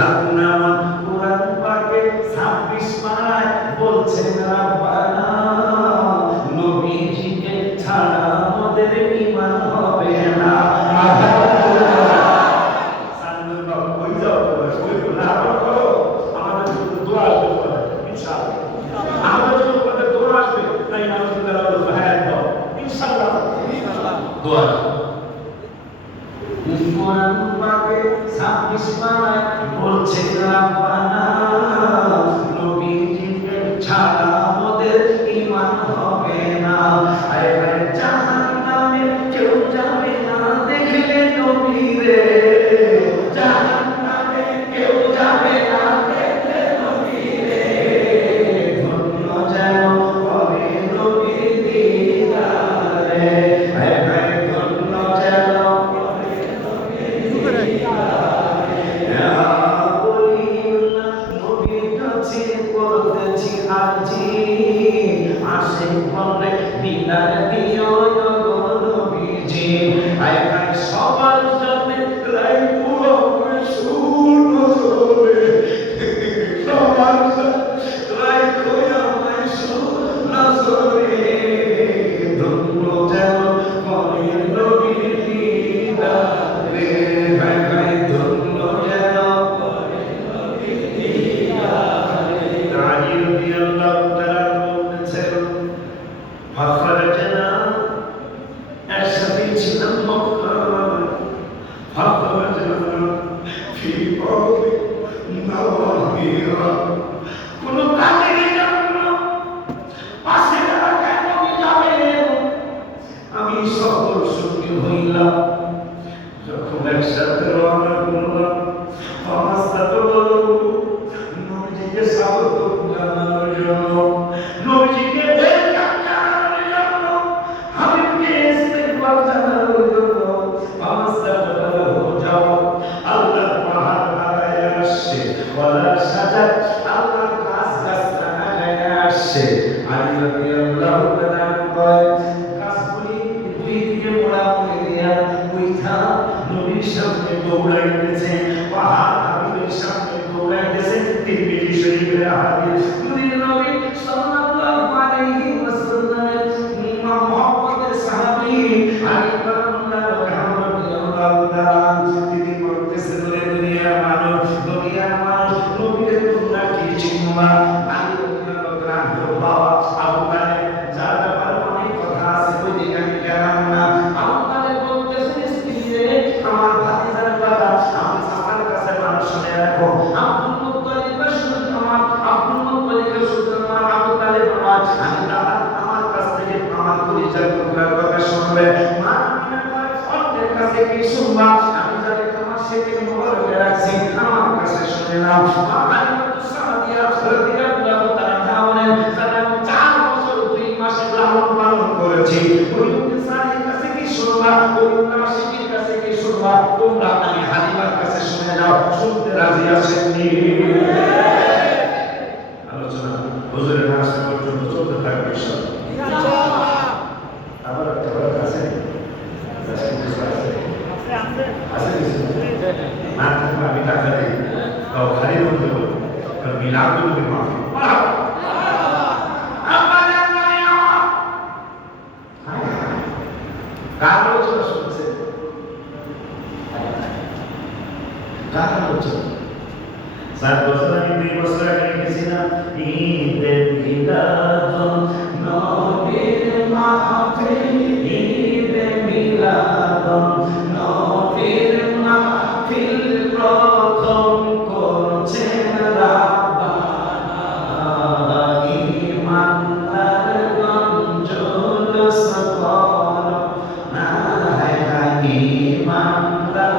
আপনার কুরআন পাকে 26 পারায় বলছেন রাব্বানা নবীজিকে ছাড়া আমাদের ঈমান হবে না সাল্লাল্লাহু আলাইহি ওয়াসাল্লাম আমাদের জন্য দোয়া করবেন ইনশাআল্লাহ আমাদের জন্য আপনাদের দোয়া আসবে তাই নাউজুবিল্লাহ বলবো হ্যাঁ দাও ইনশাআল্লাহ দোয়া কুরআন পাকে 26 পারায় বলছেন রাব্বানা নবীজিকে ছাড়া আমাদের ঈমান হবে না আয় আয় জাহান্নামে কেউ যাবে না দেখলে নবীরে জাহান্নামে কেউ যাবে না দেখলে নবীরে ধন্য যেন হবে নবীর দিদারে আয় আয় ধন্য যেন হবে নবীর দিদারে বলিউল্লাহ নবীর কাছে করতেছি আজি আসে বলে দিদার দিও গো নবীজি আয় আয় সবার জন্য রাইপুর শুনো সবে সবার জন্য রাইখো আমায় শুনো সবে ধন্য যেন করে নবীর দিদারে আয় আয় ধন্য যেন করে নবীর দিদারে আলী রাদিয়াল্লাহু তাআলা বলেছেন ফাখরাজনা একসাথে ছিলাম মক্কা ফাখরাজনা ফি আরদি নাওয়াহিরা কোন কাজের জন্য পাশে এলাকায় নবী যাবেন আমি সকল সঙ্গী হইলাম যখন একসাথে রওনা করলাম ফামাসাতু নবীজিকে স্বাগত জানানোর জন্য নবীজিকে ওয়েলকাম জানানোর জন্য হাবিবকে ইস্তেকবাল জানানোর জন্য ফামাসাতু যাও আল্লাহ পাহাড় লাগায় আসছে ওয়ালা সাজাদ আল্লাহ গাছ লাগায় আসছে আলী রাদিয়াল্লাহু তাআলা কয় গাছগুলি দুই দিকে মোড়ামুড়ি দিয়া উইঠা নবীর সামনে দৌড়াইতেছে পাহাড় হাবিবের সামনে দৌড়াইতেছে তিরমিজি শরীফের হাদিস নবীর নবী সাল্লাল্লাহু আলাইহি ওয়াসাল্লামের মুহাম্মদের সাহাবী আলী রাদিয়াল্লাহু তাআলা তিনি বলতেছেন দুনিয়ার মানুষ নবীর তোমরা কি চিনবা আলী রাদিয়াল্লাহু তাআলা বাবা আবু তালেব যার ব্যাপারে অনেক কথা আছে ওই দিকে আমি গেলাম না আবু তালেব বলতেছেন স্ত্রীরে আমার ভাতিজার কথা আমি সাফার কাছে মানুষ শুনে রাখো আব্দুল মুত্তালিব শুধু আমার আব্দুল মুত্তালিব শুধু আমার আবু তালেব আমার আমি দাদা আমার কাছ থেকে আমার পরিচয় টুকরার কথা শুনবে মা আমিনা কয় অন্যের কাছে কি শুনবা আমি যাকে তোমার সেটি মোবারকে রাখছি আমার কাছে শুনে নাও মা আলিমাতু সাদিয়া রাদিয়াল্লাহু তাআলা বলেন তারা 4 বছর 2 মাস লালন পালন করেছি ওই সাদির কাছে কি শুনবা ওই নাসিকের কাছে কি শুনবা তোমরা আমি হালিমার কাছে শুনে যাও শুনতে রাজি আছেননি আলোচনা হুজুরের আসা পর্যন্ত চলতে থাকবে ইনশাআল্লাহ কার আলোচনা শুনছেন? কার আলোচনা? 7 বছর আগে 2 বছর আগে গেছিলাম ঈদে মিলাদ নবীর মাহফিল, ঈদে মিলাদ নবীর মাহফিল প্রথম করছেন রাব্বানা, ইমানদার গঞ্জুলুস করো না, ইমানদার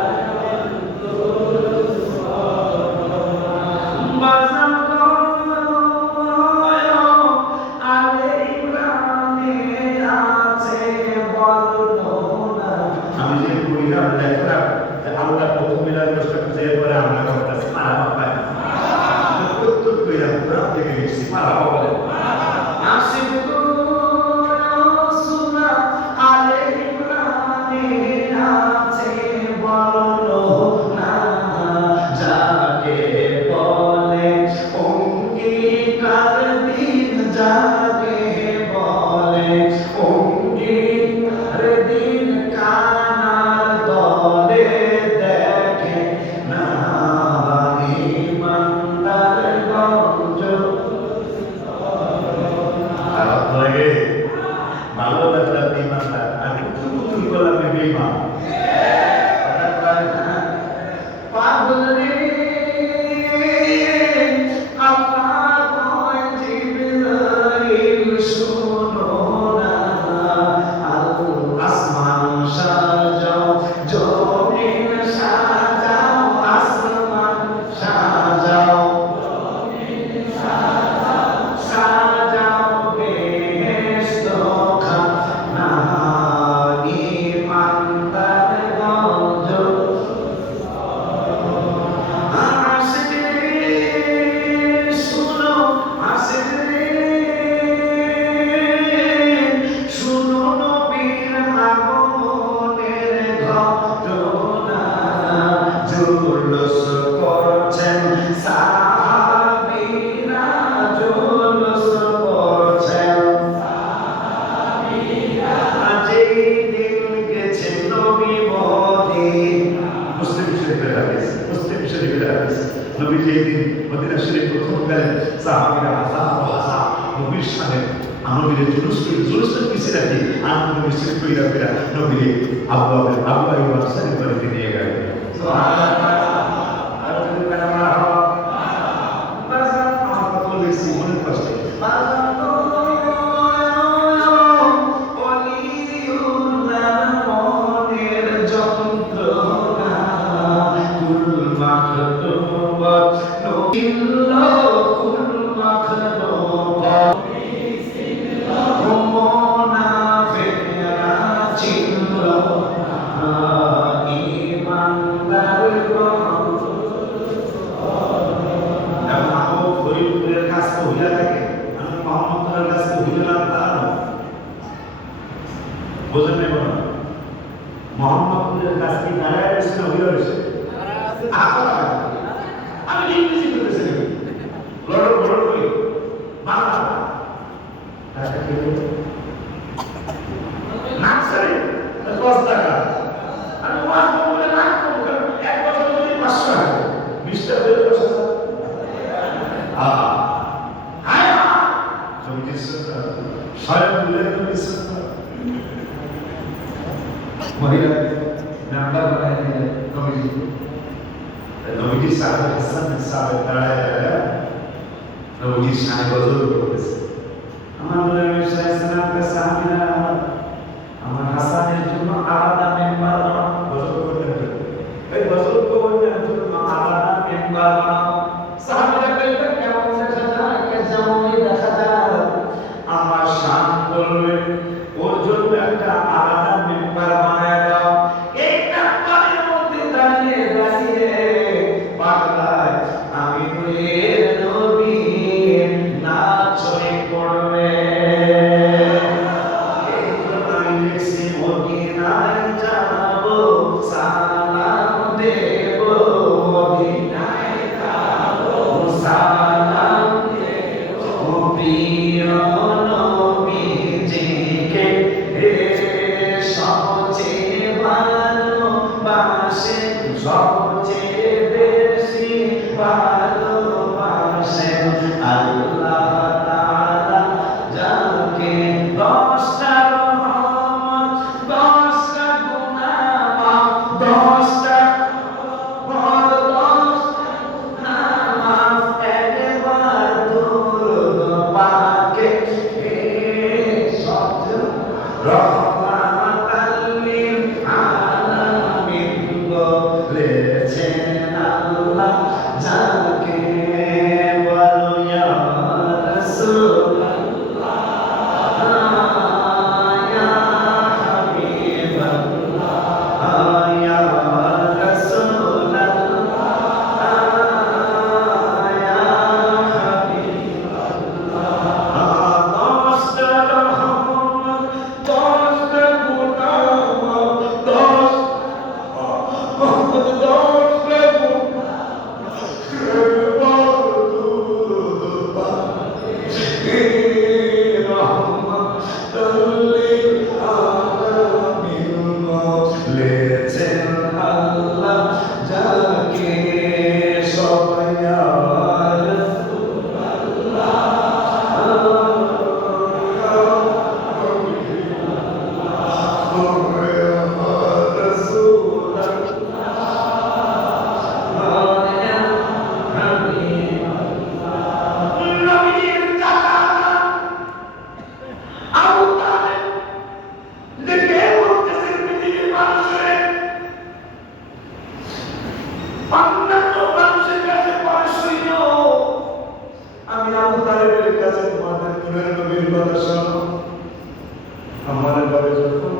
যখন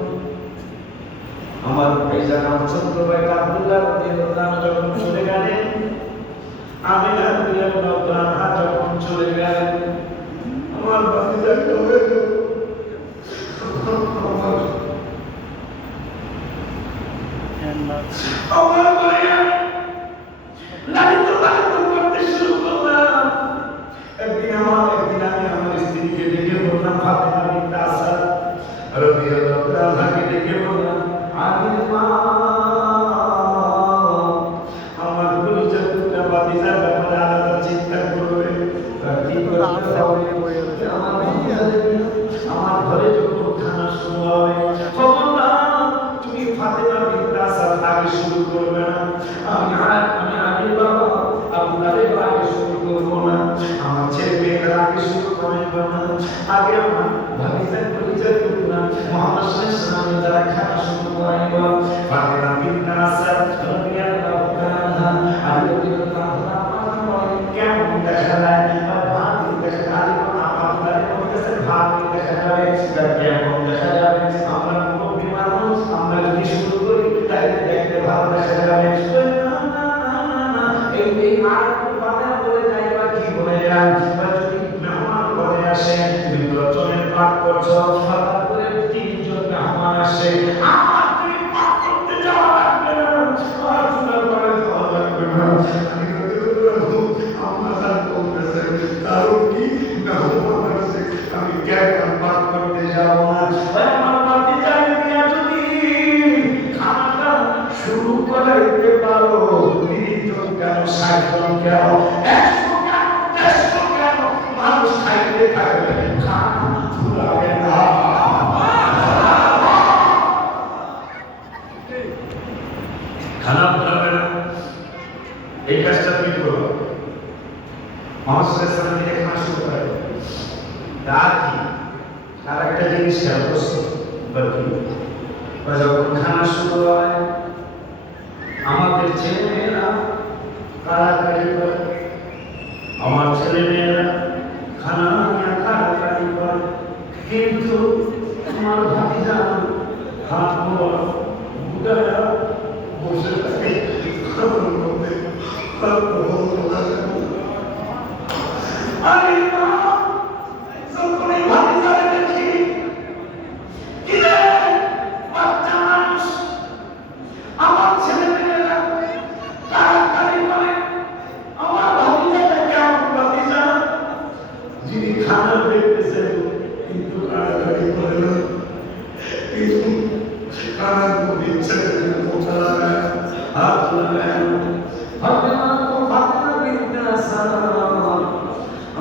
আমার ভাইজান আমার ছোট্ট ভাই আব্দুল্লাহ রাদিয়াল্লাহু আনহু যখন চলে গেলেন, আমিনা রাদিয়াল্লাহু আনহা যখন চলে গেলেন, আমার ভাতিজা কবে আমার ভাইয়া লালিত পালিত করতে শুরু করলাম। একদিন আমি আমার স্ত্রীকে ডেকে বললাম, ফাতেমা বিনতে আসাদ রাদিয়াল্লাহু আনহাকে ডেকে বললাম, আমির মা, আমার পরিচয় দুটা ভাতিজার ব্যাপারে আলাদা চিন্তা করবে, কি করতে হবে? আমার ঘরে যখন খানা শুরু হবে, খবরদার তুমি ফাতেমা বিনতে আসাদ আগে শুরু করবে না। আমি আগে বাবা আপনাদের আগে শুরু করবো না, আমার ছেলে মেয়েরা আগে শুরু করবে না, আগে আমার ভাতিজার পরিচয় করবো না। মুহাম্মদ সাল্লাল্লাহু আলাইহি ওয়াসাল্লাম যারা খানা শুরু করাইব, ফাতেমা বিনতে আসাদ রাদিয়াল্লাহু আনহা আলী রাদিয়াল্লাহু আনহা কেমন দেখা যায়, ভাবি দেখা যায়, আপনাদের মধ্যে ভাবি দেখা যাবে, কেমন দেখা যাবে। আমরা মুরব্বী মানুষ, আমরা যদি শুরু করি তাহলে দেখতে ভালো দেখা যাবে। এই আয়াতটি বাংলা বলে যায় বা কি বলে যায়, বা যদি মেহমান ঘরে আসে, তুমি রচনের পাঠ করছো, হঠাৎ করে তিনজন মেহমান আসে, আমার তুমি পাঠ করতে যাওয়া লাগবে না, আর শোনার পরে যাওয়া লাগবে না। আমার বলতেছে কারণ কি মেহমান আসে, আমি কেন পাঠ করতে যাবো না? আমার বাড়িতে যাই দিয়া যদি খানাটা শুরু করাইতে পারো, 30 জন কেন, 60 জন কেন, 100 কেন, 150 কেন, মানুষ খাইতে থাকবে, খানা ফুরাবে না। খানা ফুরাবে না, এই কাজটা তুমি করো। মুহাম্মদ সাল্লাল্লাহু আলাইহি ওয়াসাল্লাম খানা শুরু করে, তার কি আর একটা জিনিস খেয়াল করছো, যখন খানা শুরু হয় আমাদের ছেলে মেয়েরা কাড়াকাড়ি করে, আমার ছেলে মেয়েরা খানা নিয়ে কাড়াকাড়ি করে, কিন্তু আমার ভাতিজা হাত গুটায়া বসে থাকে। আরে মা, যখন এই ভাতিজারে দেখি, কি রে বাচ্চা মানুষ, আমার ছেলে মেয়েরা তাড়াতাড়ি করে, আমার ভাতিজাটা কেমন ভাতিজা, যিনি খানা দেখতেছেন কিন্তু তাড়াতাড়ি করে না, কিন্তু খানা দিচ্ছে মোটা লাগায়, হাত লাগায়। ফাতেমা বিনতে আসাদ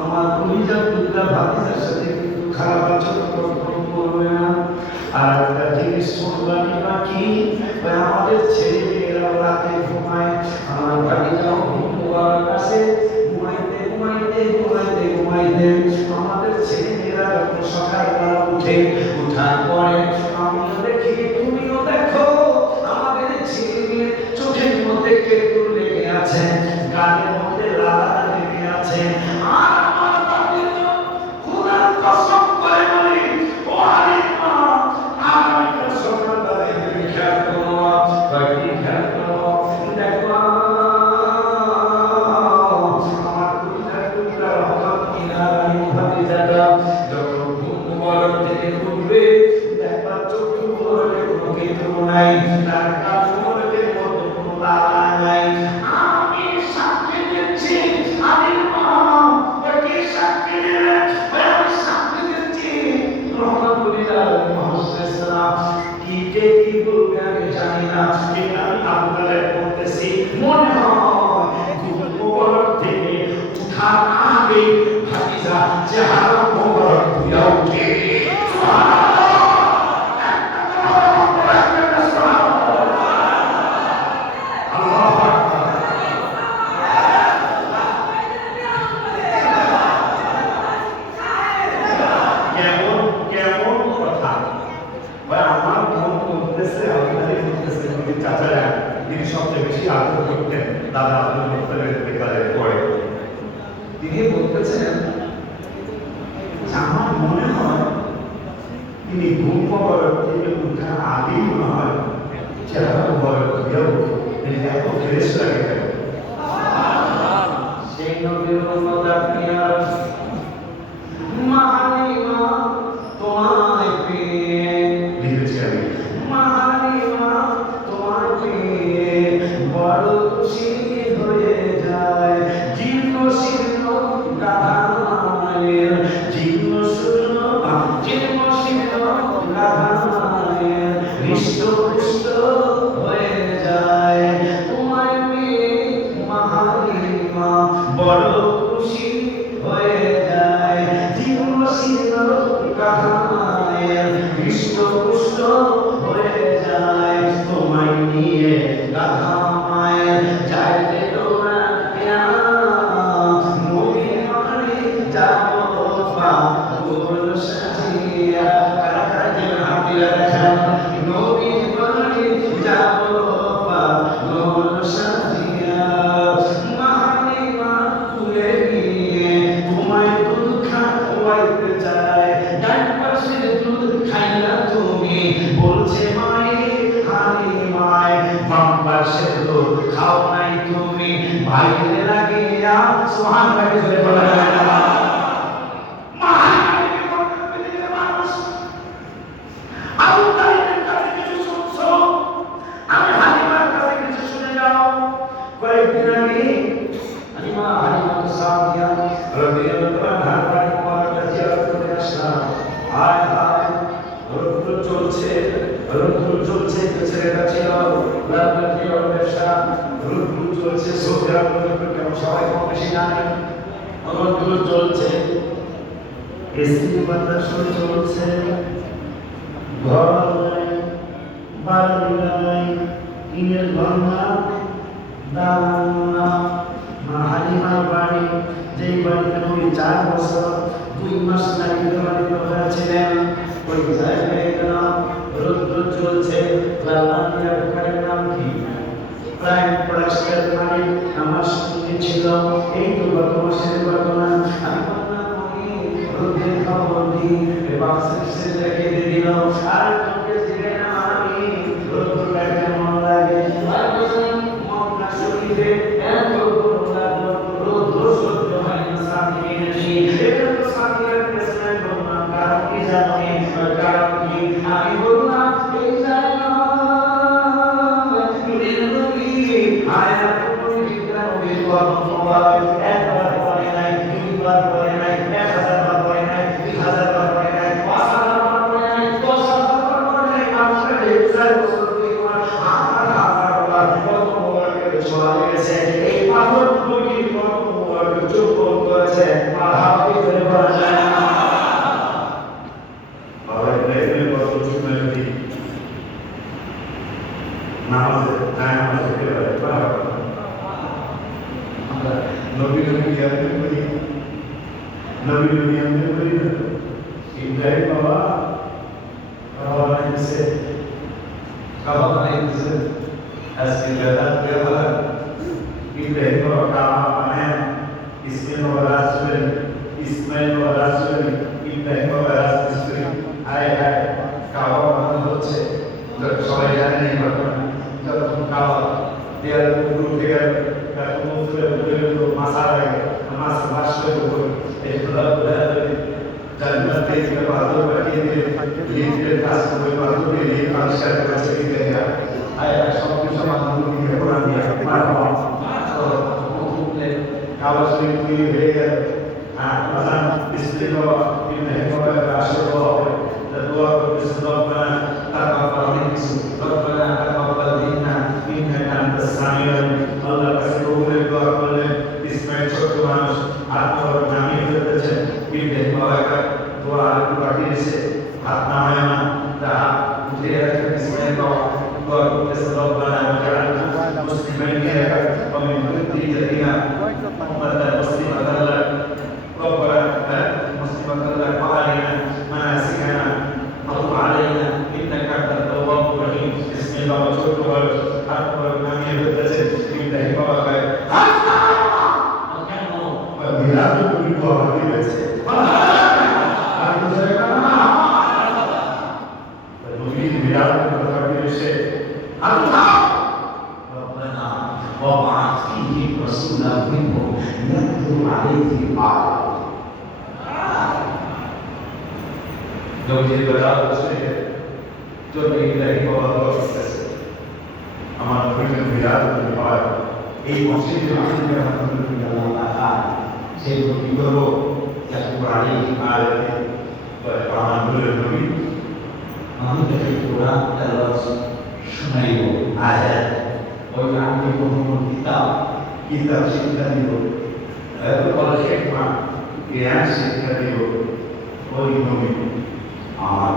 আমার পরিচয় দুটা ভাতিজার সাথে কিন্তু খারাপ আচরণ করবে না। আর একটা জিনিস শুনবানি বাকি, আমাদের ছেলে মেয়েরা রাতে ঘুমায়, আমার ভাতিজাও ঘুমাবার কাছে ঘুমাইতে ঘুমাইতে ঘুমাইতে ঘুমাইতে আমাদের ছেলে মেয়েরা যখন সকালবেলা উঠে, উঠার পরে আমিও দেখি তুমিও দেখো, আমাদের ছেলে মেয়ে চোখের মধ্যে কেতুর লেগে আছে, গানের মধ্যে লালা লেগে আছে। আর আমার ভাতিজা খোদার কসম করে বলি, ও আলিম মা, আগামীকাল সকালবেলা তুমি খেয়াল করো, বাকি খেয়াল করো, দেখো আমার পরিচয় টুকরা রহমত কিনারানি ভাতিজাটা যখন ঘুম মুবারক থেকে উঠবে, দেখবা চোখের উপরে কোনো কিছু নাই, তার কাছে মধ্যে কোনো লালা নাই। আমি সাক্ষী দিচ্ছি, আলিম মা, বাকি সাক্ষী দিলে আমি সাক্ষী দিচ্ছি, রহমতুল্লাহ মুহাম্মদ কি যে কি বলবে আমি জানি না, কিন্তু আমি আপনাদের বলতেছি, মনে হয় ঘুম মুবারক থেকে উঠার আগে ভাতিজা চেহারা মুবারক ধুইয়া উঠে। চাচারা তিনি সবচেয়ে বেশি আগ্রহ করতেন দাদা আব্দুল মুত্তালিবের বেকারের পরে, তিনি বলতেছেন আমার মনে হয় তিনি ঘুম পাওয়ার থেকে হৃষ্টপুষ্ট হয়ে যায়। তোমায় পেয়ে মা বড় খুশি হয়ে যায়। জীবন শীতল কাহায় হৃষ্টপুষ্ট হয়ে যায়। তোমায় নিয়ে গাধা মায়ের যাইতে তোমরা নবীর বাড়ি যাবো পাগল সাজিয়া। কারা কারা যেন হাত দিয়ে রাখেন। নবীর বাড়ি যাবো পাগল সাজিয়া। তুলে নিয়ে তোমায় দুধ খাওয়াইতে চায়। ডান পাশের দুধ খাইলা তুমি বলছে মায়ের হানি মায়। বাম পাশের দুধ খাও নাই তুমি বাইরে লাগিয়া। সুবহানাল্লাহ জোরে বলা যায় না। আবু তালিবের কাছে কিছু শুনছো, আমি হালিমার কাছে কিছু শুনে যাও। কয়েকদিন আগে হালিমাকে সাদিয়া রাদিয়াল্লাহু আনহা বাড়িতে জিয়ারত করে আসলাম। হায় হায়, রোদ্দুর চলছে, ছেলেটা ছিল লাল ব্যবসা। রোদ্দুর চলছে, সৌদি আরব কেমন সবাই কম বেশি জানে। রোদ্দুর চলছে, এসি বাতাস চলছে, ঘর নাই, বাড়ি নাই, ইনের ভাঙা দানা। হালিমার বাড়ি, যেই বাড়িতে নবী 4 বছর 2 মাস নারীদের বাড়িতে হয়েছিলেন, ওই জায়গায় গেলাম। রোদ্র চলছে। লালমানিয়ার দোকানের নাম কি? প্রাইম প্রোডাকশনের মালিক আমার সঙ্গে ছিল। এই তো গত মাসের ঘটনা। আমি বললাম রোদ্রের খবর দিই, এবার সে রেখে দিল। আর তোকে দিবে না আমি রোদ্রটাকে মন লাগে। আর বললাম মনটা শরীরে এত লাগলো, রোদ্র সহ্য হয় না, সাথে এনেছি। এটা তো সাথে পেছনে বললাম কারণ কি জানো? কারণ কি? আমি বললাম এই জানো আয়াত পরিচিত নবীর কথা একবার পড়ে নাই, 2বার পড়ে নাই, 1000 বার পড়ে নাই, 2000 বার পড়ে নাই, 5000 বার পড়ে নাই, 10,000 বার পড়ে নাই। মাত্র 1000 বছর 2 মাস 1000 বার কত মোবারকের ছোঁয়া লেগেছে। এই পাথর নবীর কত মোবারক চুপ করেছে। মারহাবা করে বলা যায় না। আবার এখানে কত চুপ মেরে নামাজে আমরা নবী জ্ঞান করি, নবী জ্ঞান করি না। ইব্রাহিম বাবা বানাইছে, কাবা বানাইছে। আজকে বেদাত দেওয়া ইব্রাহিম বাবা কাবা বানায়, ইসমাইল বাবা রাসূল, ইসমাইল বাবা রাসূল, ইব্রাহিম বাবা রাসূল। আয় আয় কাবা বানানো হচ্ছে। সবাই জানেন এই ঘটনা। যখন কাবা দেয়াল উপর উঠে গেল, তখন উঠে মাথা লাগে, মাছ ভাসলে উপর এই জান্নাত থেকে পাথর পাঠিয়ে দিলে লিফটের কাজ করে পাথর দিয়ে লিফট আবিষ্কার করেছে বিজ্ঞানীরা। আয় সব কিছু সমাধান দিয়ে কোরআন দিয়ে মারহাবা। কাবা শরীফ তৈরি হয়ে গেল। আজান স্ত্রী বাবা ইব্রাহিম বাবার আসর বাবা দোয়া করতেছে, রব্বানা তাকাব্বাল অনেক কিছু, রব্বানা তাকাব্বাল মিন্না ইন্নাকা আনতাস সামিউল আলিম। আল্লাহর কাছে কবুলের দোয়া করলেন। ইসমাইল ছোট্ট মানুষ, হাত পা নামিয়ে ফেলতেছেন। ইব্রাহিম বাবা একটা দোয়া আরেকটু বাকি দিয়েছে, হাত নামায় না, তা উঠে রাখে। ইসমাইল বাবা দোয়া করতেছে, রব্বানা ওয়াজআলনা মুসলিমাইন লাকা ওয়া মিন যুররিয়্যাতিনা উম্মাতান মুসলিমাতান লাক রব্বানা মুসলিমাতান লাক ওয়া আরিনা মানাসিকানা وتب علينا انك انت التواب الرحيم. بسم الله ছোট বয়স, হাত পা নামিয়ে ফেলতেছে। ইব্রাহিম বাবা কয় কেন মিলাদ কবি দোয়া দিয়েছে। আর তো জায়গা না নবী মিলাদ কথা দিয়েছে। আল্লাহ রব্বানা ওয়া বা'আথ ফীহিম রাসূলান মিনহুম ইয়াতলু আলাইহিম আয়াত। নবীর বেলাল বসে যদি ইব্রাহিম বাবা দোয়া করতেছে, আমার নবীর মিলাদ হয় এই মসজিদে আসলে আলহামদুলিল্লাহ সেই কি করবো ইয়াকুব আলাইহিস সালাম আমার নবী আমি তাকে কোরআন তেলাওয়াত শুনাইব আয়াত ওই আমি কোনো কিতাব শিক্ষা দিব এরপর শিক্ষা জ্ঞান শিক্ষা দিব ওই নবী আমার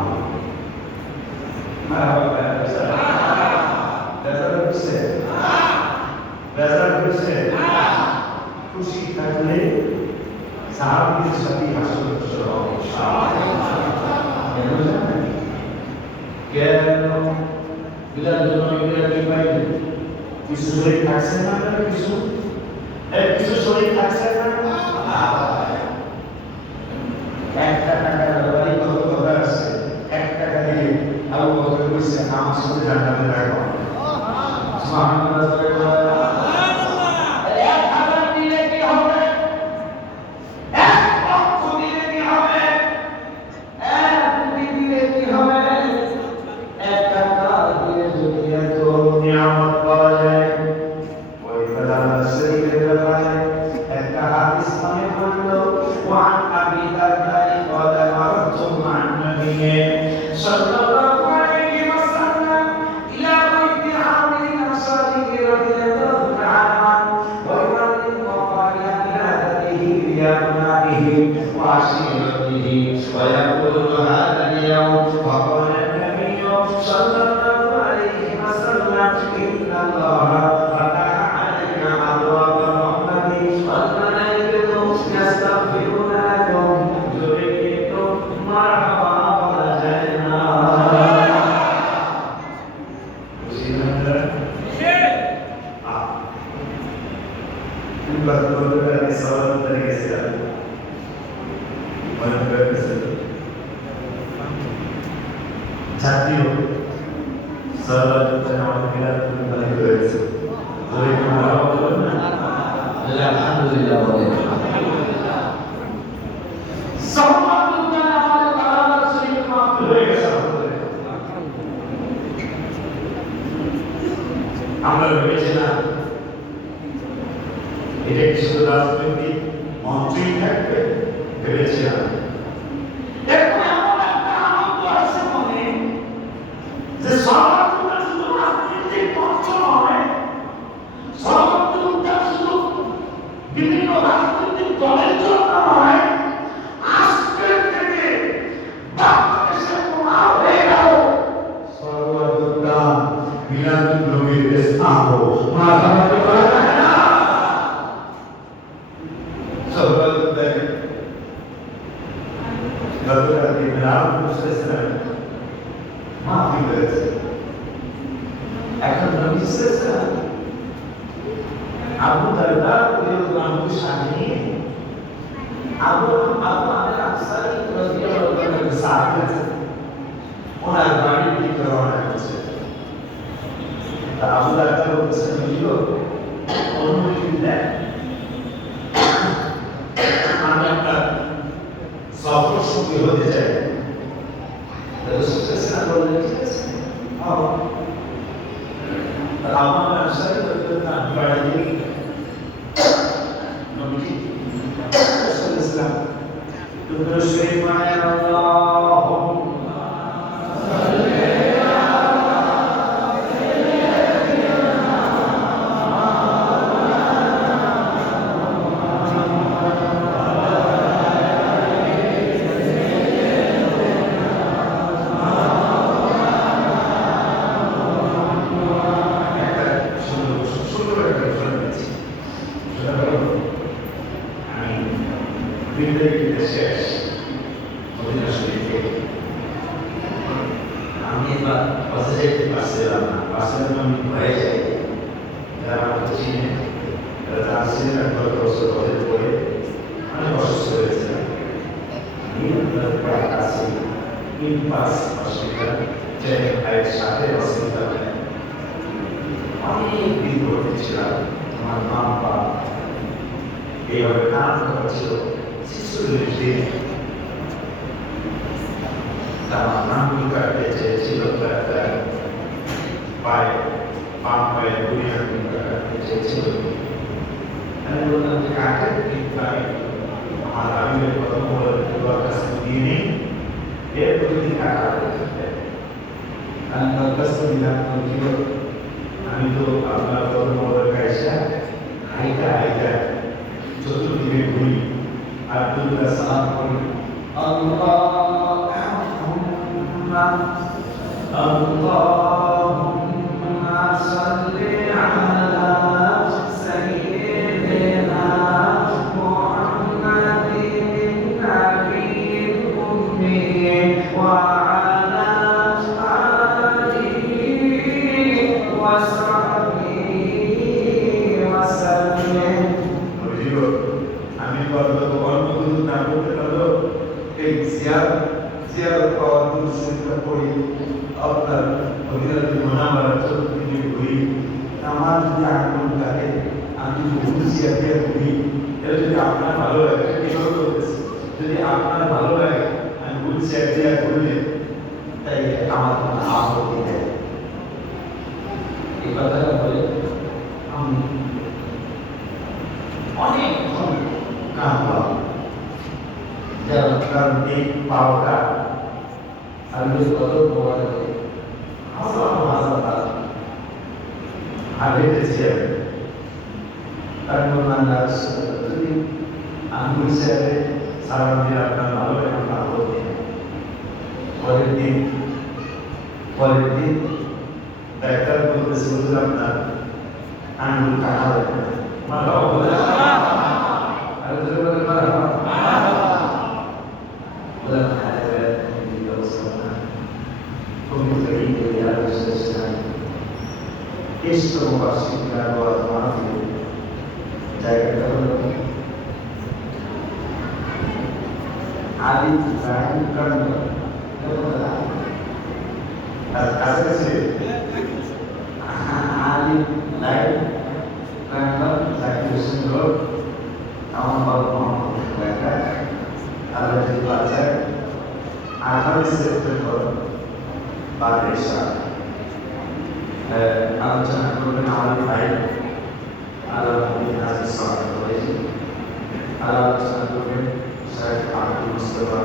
খুশি থাকলে সাহাবীদের সাথে আসলে কেন বিলাল জন্য কি পাইবে কিছু শরীর থাকছে না কিছু শরীর থাকছে না একটা টাকার বাড়ি কত কথা আছে 1 টাকা দিয়ে আবু বকর কইছে আমার সাথে জান্নাতে রাখো সুবহানাল্লাহ ويقول هذا اليوم وقال النبي صلى الله عليه وسلم إن الله فتح عليك أبواب الرحمة والملائكة يستغفرون لكم ذريتم مرحبا ولدينا জাতীয় আলহামদুলিল্লাহ বলেন আমরা ভেবেছিলাম এটা কি শুধু রাজনৈতিক মন্ত্রী থাকবে ভেবেছিলাম বিভিন্ন রাজনৈতিক দলের জন্য নয় আজকে থেকে বাংলাদেশের প্রমাণ হয়ে গেল সর্বদা মিলাদুন নবীর ইসলাম সর্বদা গতকাল মিলাদ মুসলিম মাফি হয়েছে এখন নবী ইসলাম আবু দারদা রাদিয়াল্লাহু শানি আবু আমির আনসারী রাদিয়াল্লাহু আনহু সাহাবী ওনার বাড়ির দিকে রওনা হয়েছে আবু দারদা বলছেন বুঝলো অনুমতি দেন আমি আপনার সফর সঙ্গী হতে চাই রাসূলুল্লাহ বললেন ঠিক আছে আমার আনসারী রাদিয়াল্লাহু আনহু বাড়ি আমি এবার বাসে যেতে পারছিলাম না বাসের আমি ভয়ে যাই যারা আমাকে চিনে তারা আসছিলেন একবার বছর পরে পরে অনেক অসুস্থ হয়েছিলাম আমি আপনার প্রায় কাছে ইনপাস হসপিটাল ট্রেনের ভাইয়ের সাথে হসপিটাল অনেক দিন ভর্তি ছিলাম আমার মা বাবা এইভাবে কাজ করেছিল 46 দিন আমার নাম কাটতে চেয়েছিল একটা পায়ে পায়ে দুনিয়া কাটতে চেয়েছিল আমি বললাম যে কাকে পায়ে আমার আমি প্রথম বলে কাছে দিয়ে নিই এর প্রতিদিন কাটা আপনার কাছে বিধান ছিল আমি তো আপনার কর্মবলের কাইসা হাইটা হাইটা চতুর্দিকে ঘুরি আর দুর্গা সালাম করি আল্লাহুম্মা সাল্লি আলা সাইয়্যিদিনা মুহাম্মাদিন নাবিয়্যিল উম্মি ওয়া আলা আলিহি ওয়া সাহবিহি ওয়া সাল্লাম। আমি বলবো অন্য কিছু না বলতে পারলো এই জিয়ারত পাওয়ার দুঃসংখ্যা করি আপনার অভিনয় মনামারা চতুর্দিকে ঘুরি আমার যদি আগ্রহ থাকে আমি যদি হুলসিয়া দিয়ে ঘুরি এটা যদি আপনার ভালো লাগে কিভাবে করতেছি যদি আপনার ভালো লাগে আমি হুলসিয়া দিয়ে ঘুরলে তাই আমার কোনো আপত্তি নেই। এই কথাটা বলে আমি অনেকক্ষণ কাঁদলাম কারণ এই পাওয়াটা আমি কত বড় হাজার হাজার হারিয়েছি তার মনে যদি আমি হিসেবে সারা দিন আপনার ভালো এখন ভালো দিন পরের দিন ডাক্তার বলতেছে বুঝলে আপনার আঙুল কাটা হবে মারা বলে আর যদি বলে মারা বলে Esto va a significar lo automático. Ya que todo आदि प्राणी कर्म कैसे से आदि लाइफ कर्म सैक्रिफिस रोड हम बहुत बैठा अलग ही बात है आखिर से तो बारिशा আলোচনা করবেন আমাদের ভাই আল্লাহ আলোচনা করবেন শেখ আব্দুল মুস্তফা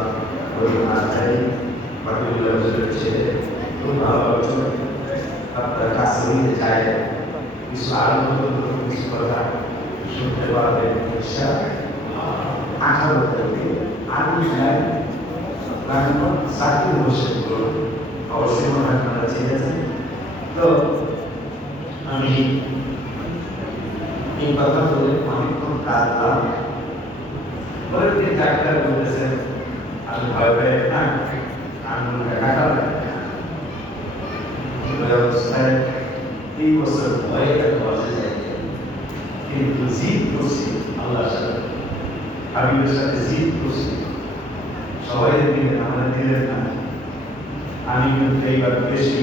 রবীন্দ্রনাথ পার্টিকুলার ছেলে খুব ভালো আলোচনা আপনার কাছে নিতে চাই কিছু আরো কিছু কথা শুনতে পারবেন 18 তারিখে আমি সাকিব হোসেন অবশ্যই মনে হয় আপনারা চিনেছেন। তো আমি এই কথা বলে অনেকক্ষণ কাঁদলাম পরের দিন ডাক্তার বলতেছেন আমি ভয় পেয়ে না আঙুলটা কাটালাম অবস্থায় 3 বছর ভয়ে বসে যায় কিন্তু জিদ করছি আল্লাহর সাথে হাবিবের সাথে জিদ করছি সবাই দিলেন আমাদের দিলেন না আমি কিন্তু এইবার বেশি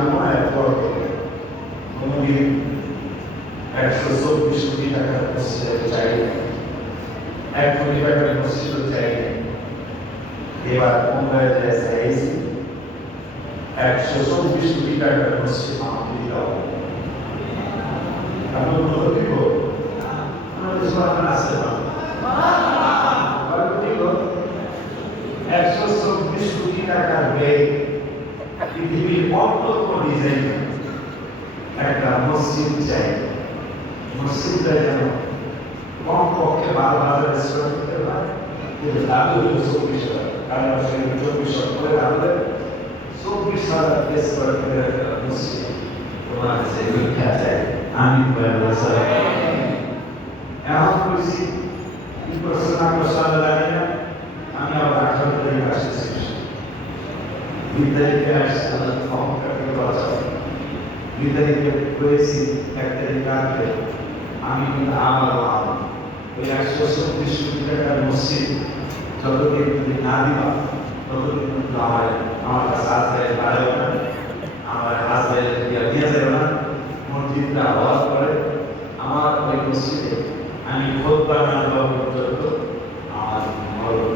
আমার এরপর কোনোদিন 124 কোটি টাকার মসজিদে চাই 1 কোটি টাকার মসজিদে চাই এবার উমরায় চাইছি 124 কোটি টাকার মসজিদ আমাকে দাও আমি বলবো দিব আমাদের সবার আছে না 124 কোটি টাকার ব্যয় পৃথিবীর অন্তত ডিজাইন একটা মসজিদ চাই মসজিদটা যেন কমপক্ষে 12,000 স্কোয়ার ফিটের হয় কিন্তু দাবি হল 24,000 কারণ 24,000 করে দাঁড়ালে 24,000 স্কোয়ার ফিটের একটা মসজিদ তোমার কাছে ভিক্ষা চাই আমি এমন করেছি কি করছে না করছে জানি না আমি আবার 18 তারিখ আসতেছি বিদ্যালয়কে আসলে ক্ষমতাকে বাঁচাও বিদ্যালয়কে হয়েছি 1 তারিখ রাতে আমি কিন্তু আবারও ওই 124 কোটি টাকার মসজিদ যতদিন তুমি না দিবা ততদিন কিন্তু আমার কাছে আসবে বাড়াবে না আমার আসবে দিয়ে যাবে না মসজিদটা হওয়ার পরে আমার ওই মসজিদে আমি খোদবা না দেওয়া পর্যন্ত আমার মরণ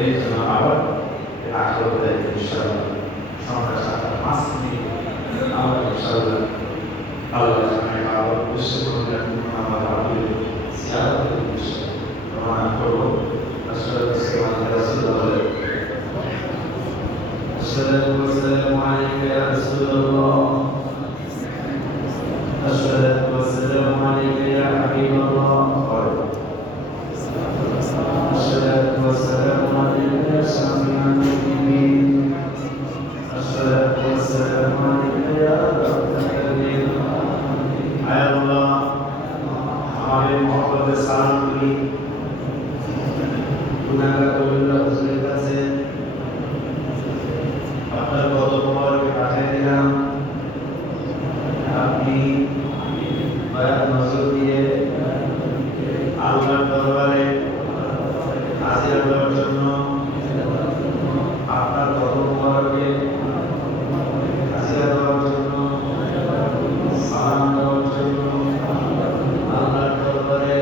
এই জন্য আবার 18 তারিখ ইনশাআল্লাহ সন্ধ্যা 7:05 মিনিট আমরা ইনশাআল্লাহ আল্লাহ জানে আবার উদ্দেশ্য করে আমরা আগে জিয়ারতের উদ্দেশ্য রওনা করব আসলে সেখানে রাসূলুল্লাহ والصلاة والسلام عليك يا رسول الله الصلاة والسلام عليك يا حبيب الله الصلاة والسلام عليك يا شفيع المذنبين الصلاة والسلام عليك يا رب العالمين يا الله हमारे मोहब्बत साल की गुनाहगार कबीरा हुजूर से আপনার কত মোবারক পাঠিয়ে দিলাম আপনি দয়া নজর দিয়ে আল্লাহর দরবারে হাজির হওয়ার জন্য আপনার কত মোবারকে হাজির হওয়ার জন্য সালাম দেওয়ার জন্য আল্লাহর দরবারে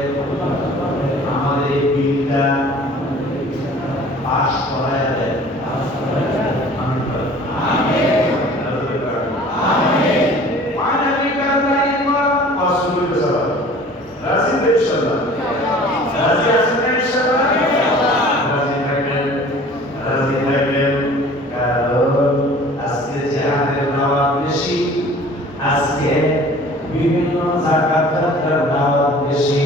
আমাদের এই বিলটা পাশ করায় দেয় বিভিন্ন জাকাতের দাওয়াত বেশি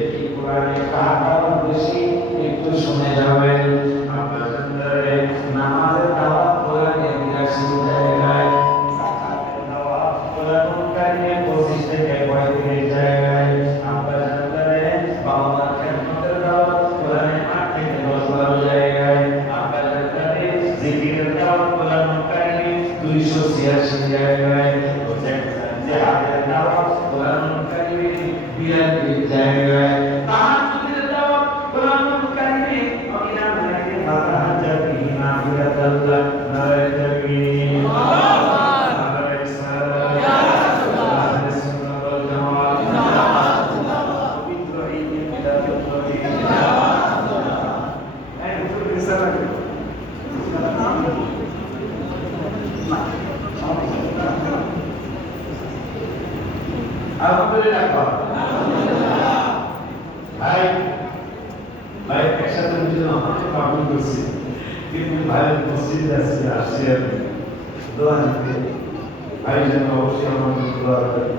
এটি কোরআনে কাহার বেশি একটু শুনে যাবেন আপনাদের নামাজের দাওয়াত কোরআনে 82 জায়গায় জাকাতের দাওয়াত কোরআনে 25 থেকে 35 জায়গায় আপনাদের বাবা খেদমতের দাওয়াত কোরআনে 8 থেকে 10 জায়গায় আপনাদের জিকিরের দাওয়াত কোরআনে 286 জায়গায় জিহাদের দাওয়াত কোরআনুল কারীমে 42 জায়গায় তাহাজ্জুদের দাওয়াত কোরআনুল কারীমে আমিনা নাইকে ফাতাহাজ্জাতি নাফিলাতাল্লাহ নারে তাকবীর আল্লাহ নারে সালাত ইয়া রাসূলুল্লাহ আহলে সুন্নাহ ওয়াল জামাত জিন্দাবাদ পবিত্র ঈদ মিলাদুল নবী জিন্দাবাদ এই ফুল রিসালা আলহামদুলিল্লাহ ভাই ভাই একসাথে উঠে আমাকে কাবুল করছি কিন্তু ভাইয়ের মসজিদে আসছি দোয়া নিতে ভাই যেন অবশ্যই আমাকে দোয়া করে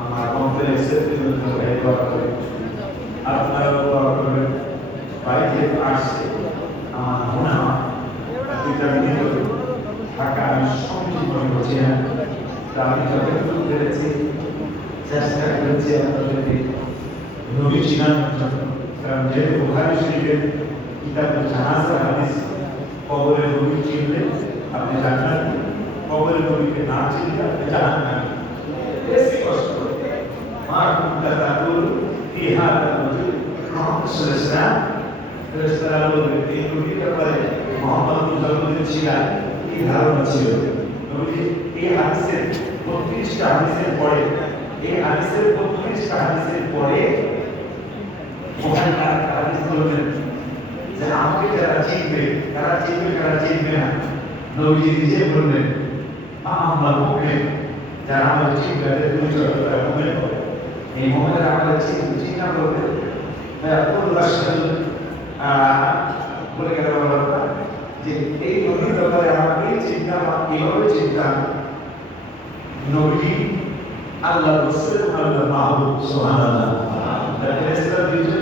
আমার কমপ্লেক্সের জন্য ভাই দোয়া করে আপনারা দোয়া করবেন ভাই যে আসছে আমার মনে হয় দুইটা মিনিট থাকা আমি সবচেয়ে মনে করছি না আমি যতটুকু পেরেছি চেষ্টা করেছি আপনাদেরকে নবী চিনানোর জন্য কারণ যেহেতু বুখারী শরীফের কিতাবে জানাজা হাদিস কবরে নবী চিনলে আপনি জান্নাত কবরে নবীকে না চিনলে আপনি জাহান্নামে বেশি কষ্ট মা কুনতা তাকুল ফি হাদা রাজুল মুহাম্মদ সাল্লাল্লাহু আলাইহি ওয়াসাল্লাম ফেরেশতারা বলবেন এই নবীর ব্যাপারে মুহাম্মদ যখন ছিলেন কি ধারণা ছিল নবী এই হাদিসের 32টা হাদিসের পরে এই হাদিসের 32টা হাদিসের পরে ওখানে হাদিস বললেন যে আমাকে যারা চিনবে তারা চিনবে না নবীজি নিজে বললেন আমরা মুমিন যারা আমাদের চিনবে তাদের পরিচয় তারা মুমিন হবে এই মুমিনরা আমাদের চিন্তা করবে আব্দুল্লাহ বলে গেল যে এই নবীর ব্যাপারে আমাকে চিন্তা এইভাবে চিন্তা নবী আল্লাহ রাসূল আল্লাহ মাহবুব সুবহানাল্লাহ ফেরেশতারা দুইজন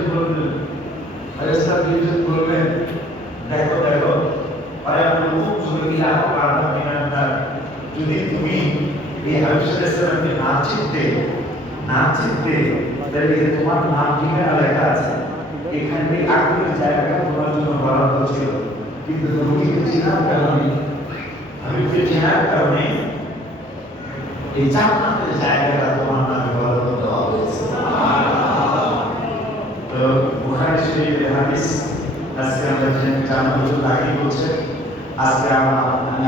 বলবেন দেখো আরে আপনি খুব জোরে ইলা কারণ বিনান্দার যদি তুমি এই হাবিবকে না চিনতে তাহলে তোমার নাম কিভাবে লেখা আছে এখানে আগ্রহের জায়গাটা তোমার জন্য বরাদ্দ ছিল কিন্তু নবীকে চেনার কারণে হাবিবকে চেনার কারণে এই জান্নাতের জায়গাটা তোমার নামে বরাদ্দ দেওয়া হয়েছে তো বুখারী শরীফের হাদিস আজকে আমরা জানা হুজুর আগে বলছে আজকে আমি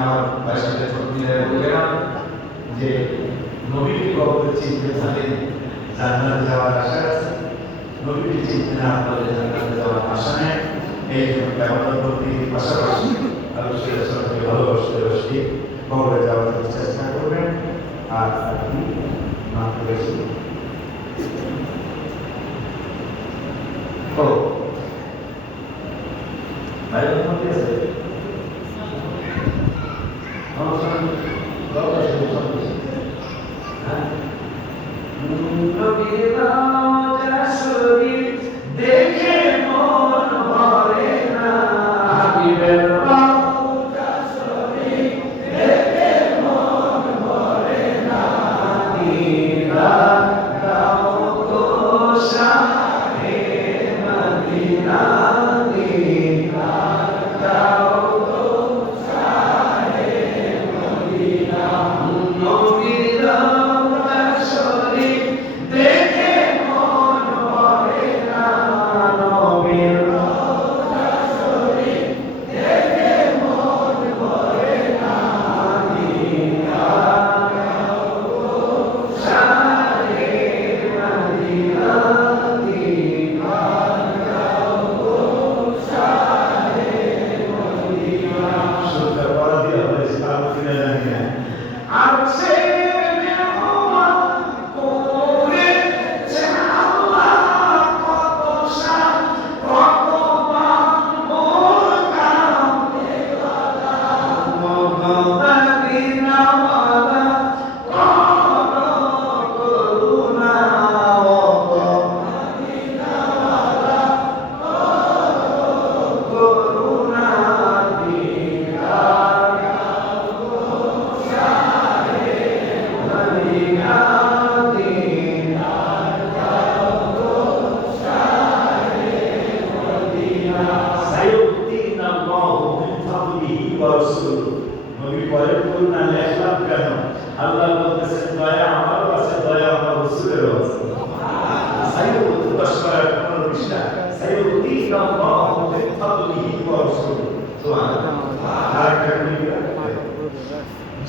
আমার বাসাতে ফকিরে বললাম যে নবীকে কবরে চিনতে থাকেন জান্নাতে যাওয়ার আশা আছে নবীকে চিনতে না পারলে জান্নাতে যাওয়ার আশা নেই এই জন্য ব্যবহার করতে পাশাপাশি অবশ্যই সবকে ভালোবাসতে কবরে যাওয়ার চেষ্টা করবেন আর আপনি মাত্র বেশি ও ভাই মধ্যে আছে হ্যাঁ নবীর রওজা শরীফ দেখে মন ভরে না হাবিবের রওজা শরীফ দেখে মন ভরে না দিদার দাও গো শাহে মদিনা দিদার দাও গো শাহে মদিনা নবীর রওজা শরীফ দেখে মন ভরে না নবীর রওজা শরীফ দেখে মন ভরে না দিদার দাও গো শাহে মদিনা দিদার দাও গো শাহে মদিনা সুন্দর বলা দিয়ে হবে ইসলাম কিনা জানি না আরশে মেহমান করেছে আল্লাহ কত শান কত মান মোর কামে দাদা মদিনা ওয়ালা করুণা মদিনা ওয়ালা করুণা দিদার মদিনা দিদার দাও গো শাহে মদিনা সায়ুতিনা আল্লাহু মিন ফাদলিহি ওয়া রাসূলুহু নবী বলেন না লেখলাম কেন আল্লাহ বলতেছেন দয়া আমার কাছে দয়া আমার রাসূলের কাছে সায়ুতি দশবার 15 পৃষ্ঠা সায়ুতিনা আল্লাহু মিন ফাদলিহি ওয়া রাসূলুহু সুবহানাল্লাহ আর কেন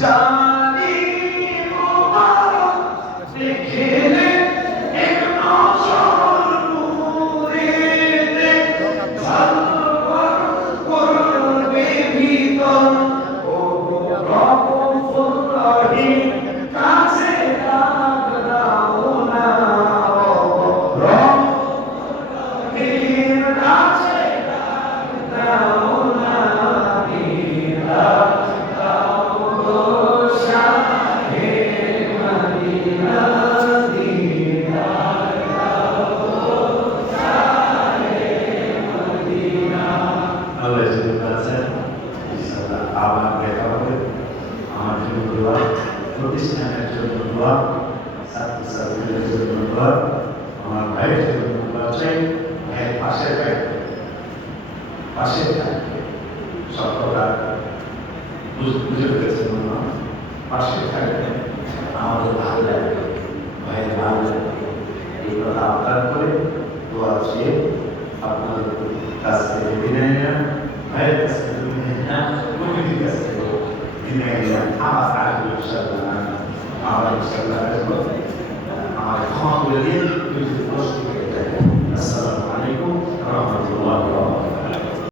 জানি মুবারক দেখলে এক নজর নূরে ঝলমল করবে ভিতর ও রব্বুর রহিম কাছে ডাক দাও না ও রব্বুর রহিম কাছে ডাক দাও না দিদার দাও গো শাহে মদিনা দিদার দাও গো শাহে মদিনা আল্লাহ যদি বলেছেন ইনশাআল্লাহ আবার দেখা হবে আমার জন্য দোয়া প্রতিষ্ঠানের জন্য দোয়া ছাত্রছাত্রীদের জন্য দোয়া আমার ভাইয়ের জন্য দোয়া চাই ভাইয়ের পাশে থাকবে সকলরা বুঝে পেরেছেন পাশে থাকবে আমাদের ভালো লাগবে ভাইয়ের ভালো লাগবে এই কথা আবদার করে দোয়া চেয়ে আপনাদের কাছ থেকে বিদায় নেন ভাইয়ের কাছ থেকে বিদায় নেন কমিটির কাছ থেকে বিদায় নেন আমার আসবে ইনশাআল্লাহ আমার ইনশাআল্লাহ আমার ক্ষমা করে দিন